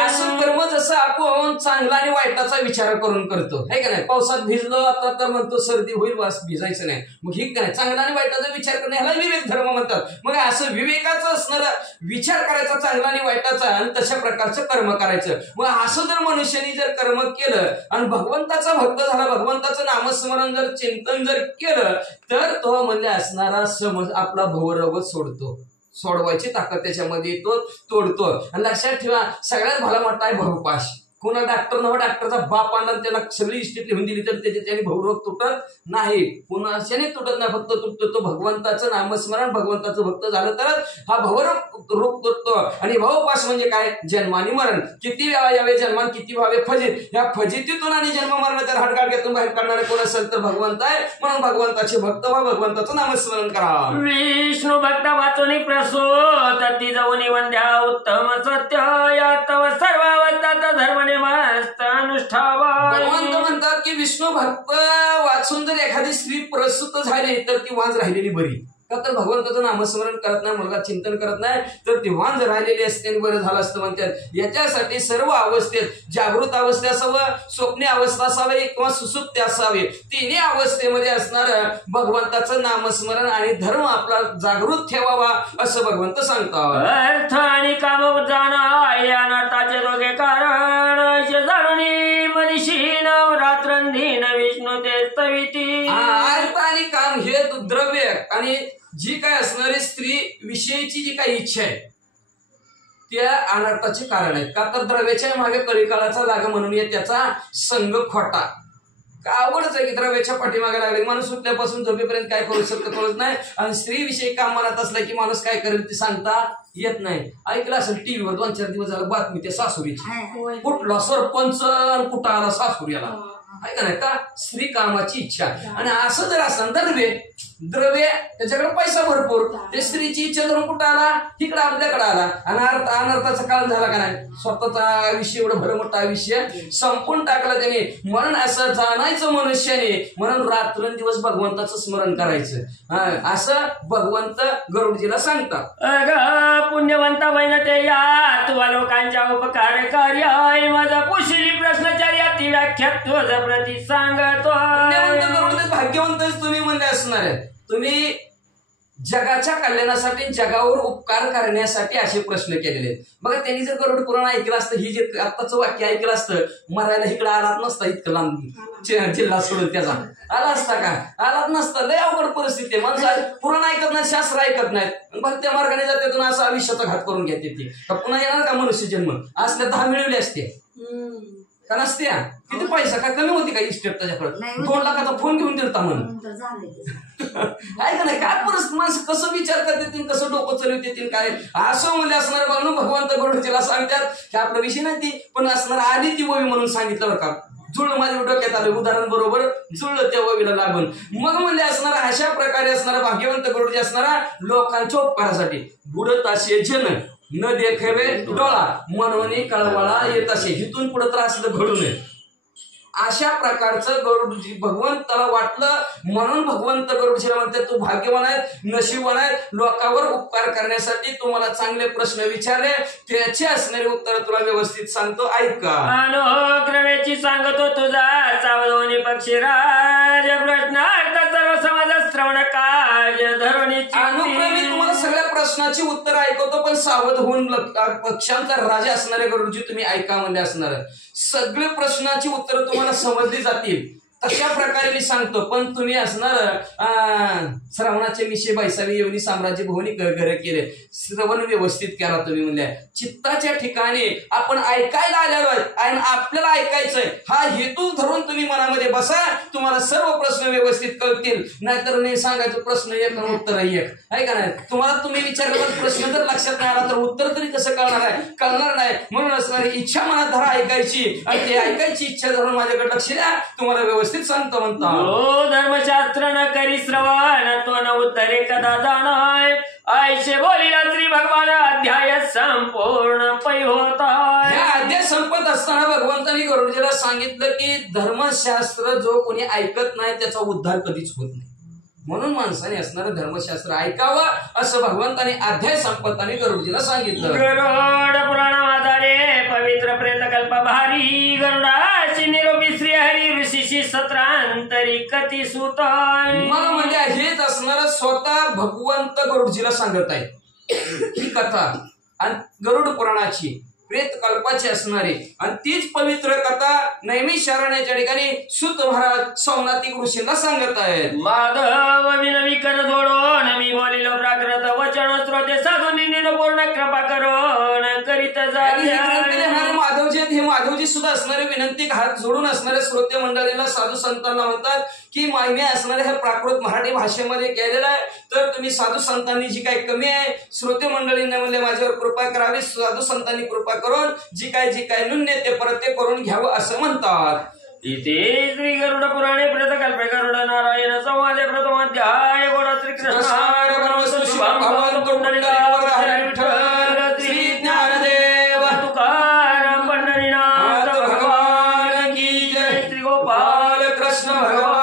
असं कर्म जसं आपण चांगला आणि वाईटाचा विचार करून करतो आहे का नाही. पावसात भिजलो आता तर म्हणतो सर्दी होईल, बस भिजायचं नाही. मग हे काय चांगला आणि वाईटाचा विचार करणं ह्याला विवेक धर्म म्हणतात. मग असं विवेकाचं असणारा विचार करायचा चांगला आणि वाईटाचा, आणि तशा प्रकारचं कर्म करायचं. मग असं जर मनुष्याने जर कर्म केलं आणि भगवंताचा भक्त झाला, भगवंताचं नामस्मरण जर चिंतन जर केलं तर तो म्हणजे असणारा समज आपला भवरोग सोडवायची ताकद त्याच्यामध्ये तो तोडतो. आणि लक्षात ठेवा, सगळ्यात भला मोठा आहे बहुपाश. कोणा डॉक्टर नव्हा, डॉक्टरचा बाप आणला त्याला सगळी इस्टेट लिहून दिली तर त्याने भवरोग तुटत नाही. कुणाच्याने तुटत नाही, फक्त तुटतो तो भगवंताचं नामस्मरण, भगवंताचं भक्त झालं तर हा भवरोग तुटतो. आणि भवपाश म्हणजे काय? जन्म आणि मरण. किती वेळा यावे जन्मान, किती व्हावे फजित. या फजितीतून आणि जन्म मरणाच्या हाडगाडग्यातून बाहेर काढणारे कोण असेल तर भगवंत आहे. म्हणून भगवंताचे भक्त व्हा, भगवंताचं नामस्मरण करा. विष्णू भक्त वाचून प्रसूत ती जाऊन वंद्या उत्तम सत्य यात सर्व धर्म भगवंत म्हणतात की विष्णू भक्त वाचून जर एखादी स्त्री प्रसूत झाली तर ती वांज राहिलेली बरी. का तर भगवंताचं नामस्मरण करत नाही, मुलगा चिंतन करत नाही तर ती वांज राहिलेली असते बरं झालं असतं म्हणतात. याच्यासाठी सर्व अवस्थेत जागृत अवस्था असावं, स्वप्ने अवस्था असावी किंवा सुसुप्ती असावी, तिन्ही अवस्थेमध्ये असणार भगवंताचं नामस्मरण आणि धर्म आपला जागृत ठेवावा असं भगवंत सांगतात. अर्थ आणि काम जाणाचे दोघे कारण जाणून मनीषी नवरात्रंधीन विष्णू ते तविती. अर्थ आणि काम हे द्रव्य आणि जी काय असणारी स्त्री विषयीची जी काही इच्छा आहे त्या अनर्थाचे कारण आहे. का तर द्रव्याच्या मागे कलिकाळाचा लाग म्हणून त्याचा संग खोटा. आवडच आहे की द्रव्याच्या पाठीमागे लागले माणूस उठल्यापासून झोपेपर्यंत काय करू शकतो कळत नाही. आणि स्त्री विषयी काम म्हणत असलं की माणूस काय करेल ते सांगता येत नाही. ऐकलं असेल टीव्हीवर 2-4 दिवस झालं बातमी त्या सासुरीची, कुठला सरपंच कुठं आला सासुर याला, ऐका नाही का. स्त्री कामाची इच्छा आणि असं जर असं द्रव्य द्रव्य, त्याच्याकडे पैसा भरपूर, ते स्त्रीची इच्छा धरून कुठं आला, तिकडे आपल्याकडे आला. अनर्थाचा काळ झाला का नाही, स्वतःचा आयुष्य एवढं भर मोठं आयुष्य संपून टाकलं त्याने. म्हणून असं जाणायचं मनुष्याने, म्हणून रात्रंदिवस भगवंताचं स्मरण करायचं, असं भगवंत गरुडजीला सांगतात. अग पुण्यवंता वैनते या तुवा लोकांच्या उपकार कार्य माझा कुशली प्रश्नचार्या ती व्याख्या तुझ प्रति सांगतो. भाग्यवंत तुम्ही म्हणले असणार आहे. तुम्ही जगाच्या कल्याणासाठी, जगावर उपकार करण्यासाठी असे प्रश्न केलेले आहेत. बघा, त्यांनी जर गरुड पुराण ऐकलं असतं, ही जे आत्ताचं वाक्य ऐकलं असतं, मरायला इकडे आलाच नसता, इतकं लांब जिल्हा सोडून त्याचा आला असता का, आलाच नसता. लय अवघड परिस्थिती आहे. माणसं पुराण ऐकत नाहीत, शास्त्र ऐकत नाहीत, बघ त्या मार्गाने जाते, असं आयुष्याचा घात करून घेते ती. पुन्हा येणार का मनुष्य जन्म? असल्या 10 मिळवले असते का नसत्या? किती पैसा काय कमी होती का इस्टेट त्याच्याकडे? 2 लाखाचा फोन घेऊन दिलता म्हणून आहे का नाही? काय परिस्थिती, माणसं कसं विचार करते, कसं डोकं चालवते, काय असं म्हणजे असणार. बघ भगवंत गरुडजीला सांगतात की आपला विषय नाही ती, पण असणार आली ती ववी म्हणून सांगितलं बरं का. जुळलं माझ्या डोक्यात आलं, उदाहरण बरोबर जुळलं त्या ववीला लागून. मग म्हणजे असणारा अशा प्रकारे असणारा भाग्यवंत गरुडजी असणारा लोकांच्या उपकारासाठी. बुडत असे जन न देखावे डोळा, म्हणून कळवळा येत असे. इथून पुढे तर असलं घडू नये, अशा प्रकारचं गरुडजी भगवंताला वाटलं. म्हणून भगवंत गरुडजीला म्हणते तू भाग्यवान आहे, नशीबवान आहे, लोकांवर उपकार करण्यासाठी तुम्हाला चांगले प्रश्न विचारले, त्याचे असणारे उत्तर तुला व्यवस्थित सांगतो, ऐका. अनुक्रमेची सांगतो तुझा सावधोनी पक्षीराज प्रश्नार्थ सर्व समाज श्रवण काज धरुणीची. अनुक्रमे तुम्हाला सगळ्या प्रश्नाची उत्तर ऐकवतो, पण सावध होऊन पक्षांचा राजा असणारे गरुडजी तुम्ही ऐका म्हणजे असणार. सगळे प्रश्नाची उत्तर तुम्हाला समजली जातील तशा प्रकारे मी सांगतो, पण तुम्ही असणार श्रवणाचे विषय 22वी येवनी साम्राज्य भवनी घर केले. श्रवण व्यवस्थित करा तुम्ही म्हणले. चित्ताच्या ठिकाणी आपण ऐकायला आलेलो आहे आणि आपल्याला ऐकायचंय हा हेतू धरून तुम्ही मनामध्ये बसा, तुम्हाला सर्व प्रश्न व्यवस्थित कळतील. नाहीतर नाही सांगायचं प्रश्न एक आणि उत्तर एक, आहे का नाही? तुम्हाला तुम्ही विचारलेला प्रश्न जर लक्षात नाही आला तर उत्तर तरी कसं कळणार आहे? कळणार नाही. म्हणून असणारी इच्छा मनात धरा ऐकायची, आणि ते ऐकायची इच्छा धरून माझ्याकडे लक्ष द्या, तुम्हाला व्यवस्थित सांगतो म्हणता. धर्मशास्त्र न करी श्रवण तो न उत्तरे कदा जाणाय आयशे बोलिला श्री भगवान अध्याय संपूर्ण पै होता. या अध्याय संपत असताना भगवंतांनी गरुडजीला सांगितलं की धर्मशास्त्र जो कोणी ऐकत नाही त्याचा उद्धार कधीच होत नाही. म्हणून माणसाने असणारं धर्मशास्त्र ऐकावं असं भगवंतांनी अध्याय संपत्ताने गरुडजीला सांगितलं. गरुड पुराण आधारे पवित्र प्रेत कल्प भारी गरुडाची निरोपी श्री हरी ऋषीशी सत्रांतरी कती सुत. मला म्हणजे हेच असणार स्वतः भगवंत गरुडजीला सांगत आहे ही कथा, आणि गरुड पुराणाची प्रेत कल्पाची असणारी आणि तीच पवित्र कथा नैमिषारण्याच्या ठिकाणी सूत महाराज सोमनाथिक ऋषींना सांगत आहेत. माधव विनवी कर जोडून मी बोलिलो प्राकृत वचन श्रोते साधूंनी पूर्ण कृपा करून करीत जाणारे माधवजी हे माधवजी सुद्धा असणारे विनंती हात जोडून असणारे श्रोते मंडळीला साधू संतांना म्हणतात की मी असणारे हे प्राकृत मराठी भाषेमध्ये केलेलं आहे, तर तुम्ही साधू संतांनी जी काही कमी आहे श्रोते मंडळींना म्हणले माझ्यावर कृपा करावी, साधू संतांनी कृपा करून जी काय नुन्य ते परत ते करून घ्यावं असं म्हणतात. इथे श्री गरुड पुराणे प्रेतकल्पे गरुड नारायण संवादे प्रथम अध्याय गोड श्री कृष्ण श्री ज्ञानदेव तुकाराम पंढरीनाथ भगवान की जय. श्री गोपाल कृष्ण भगवान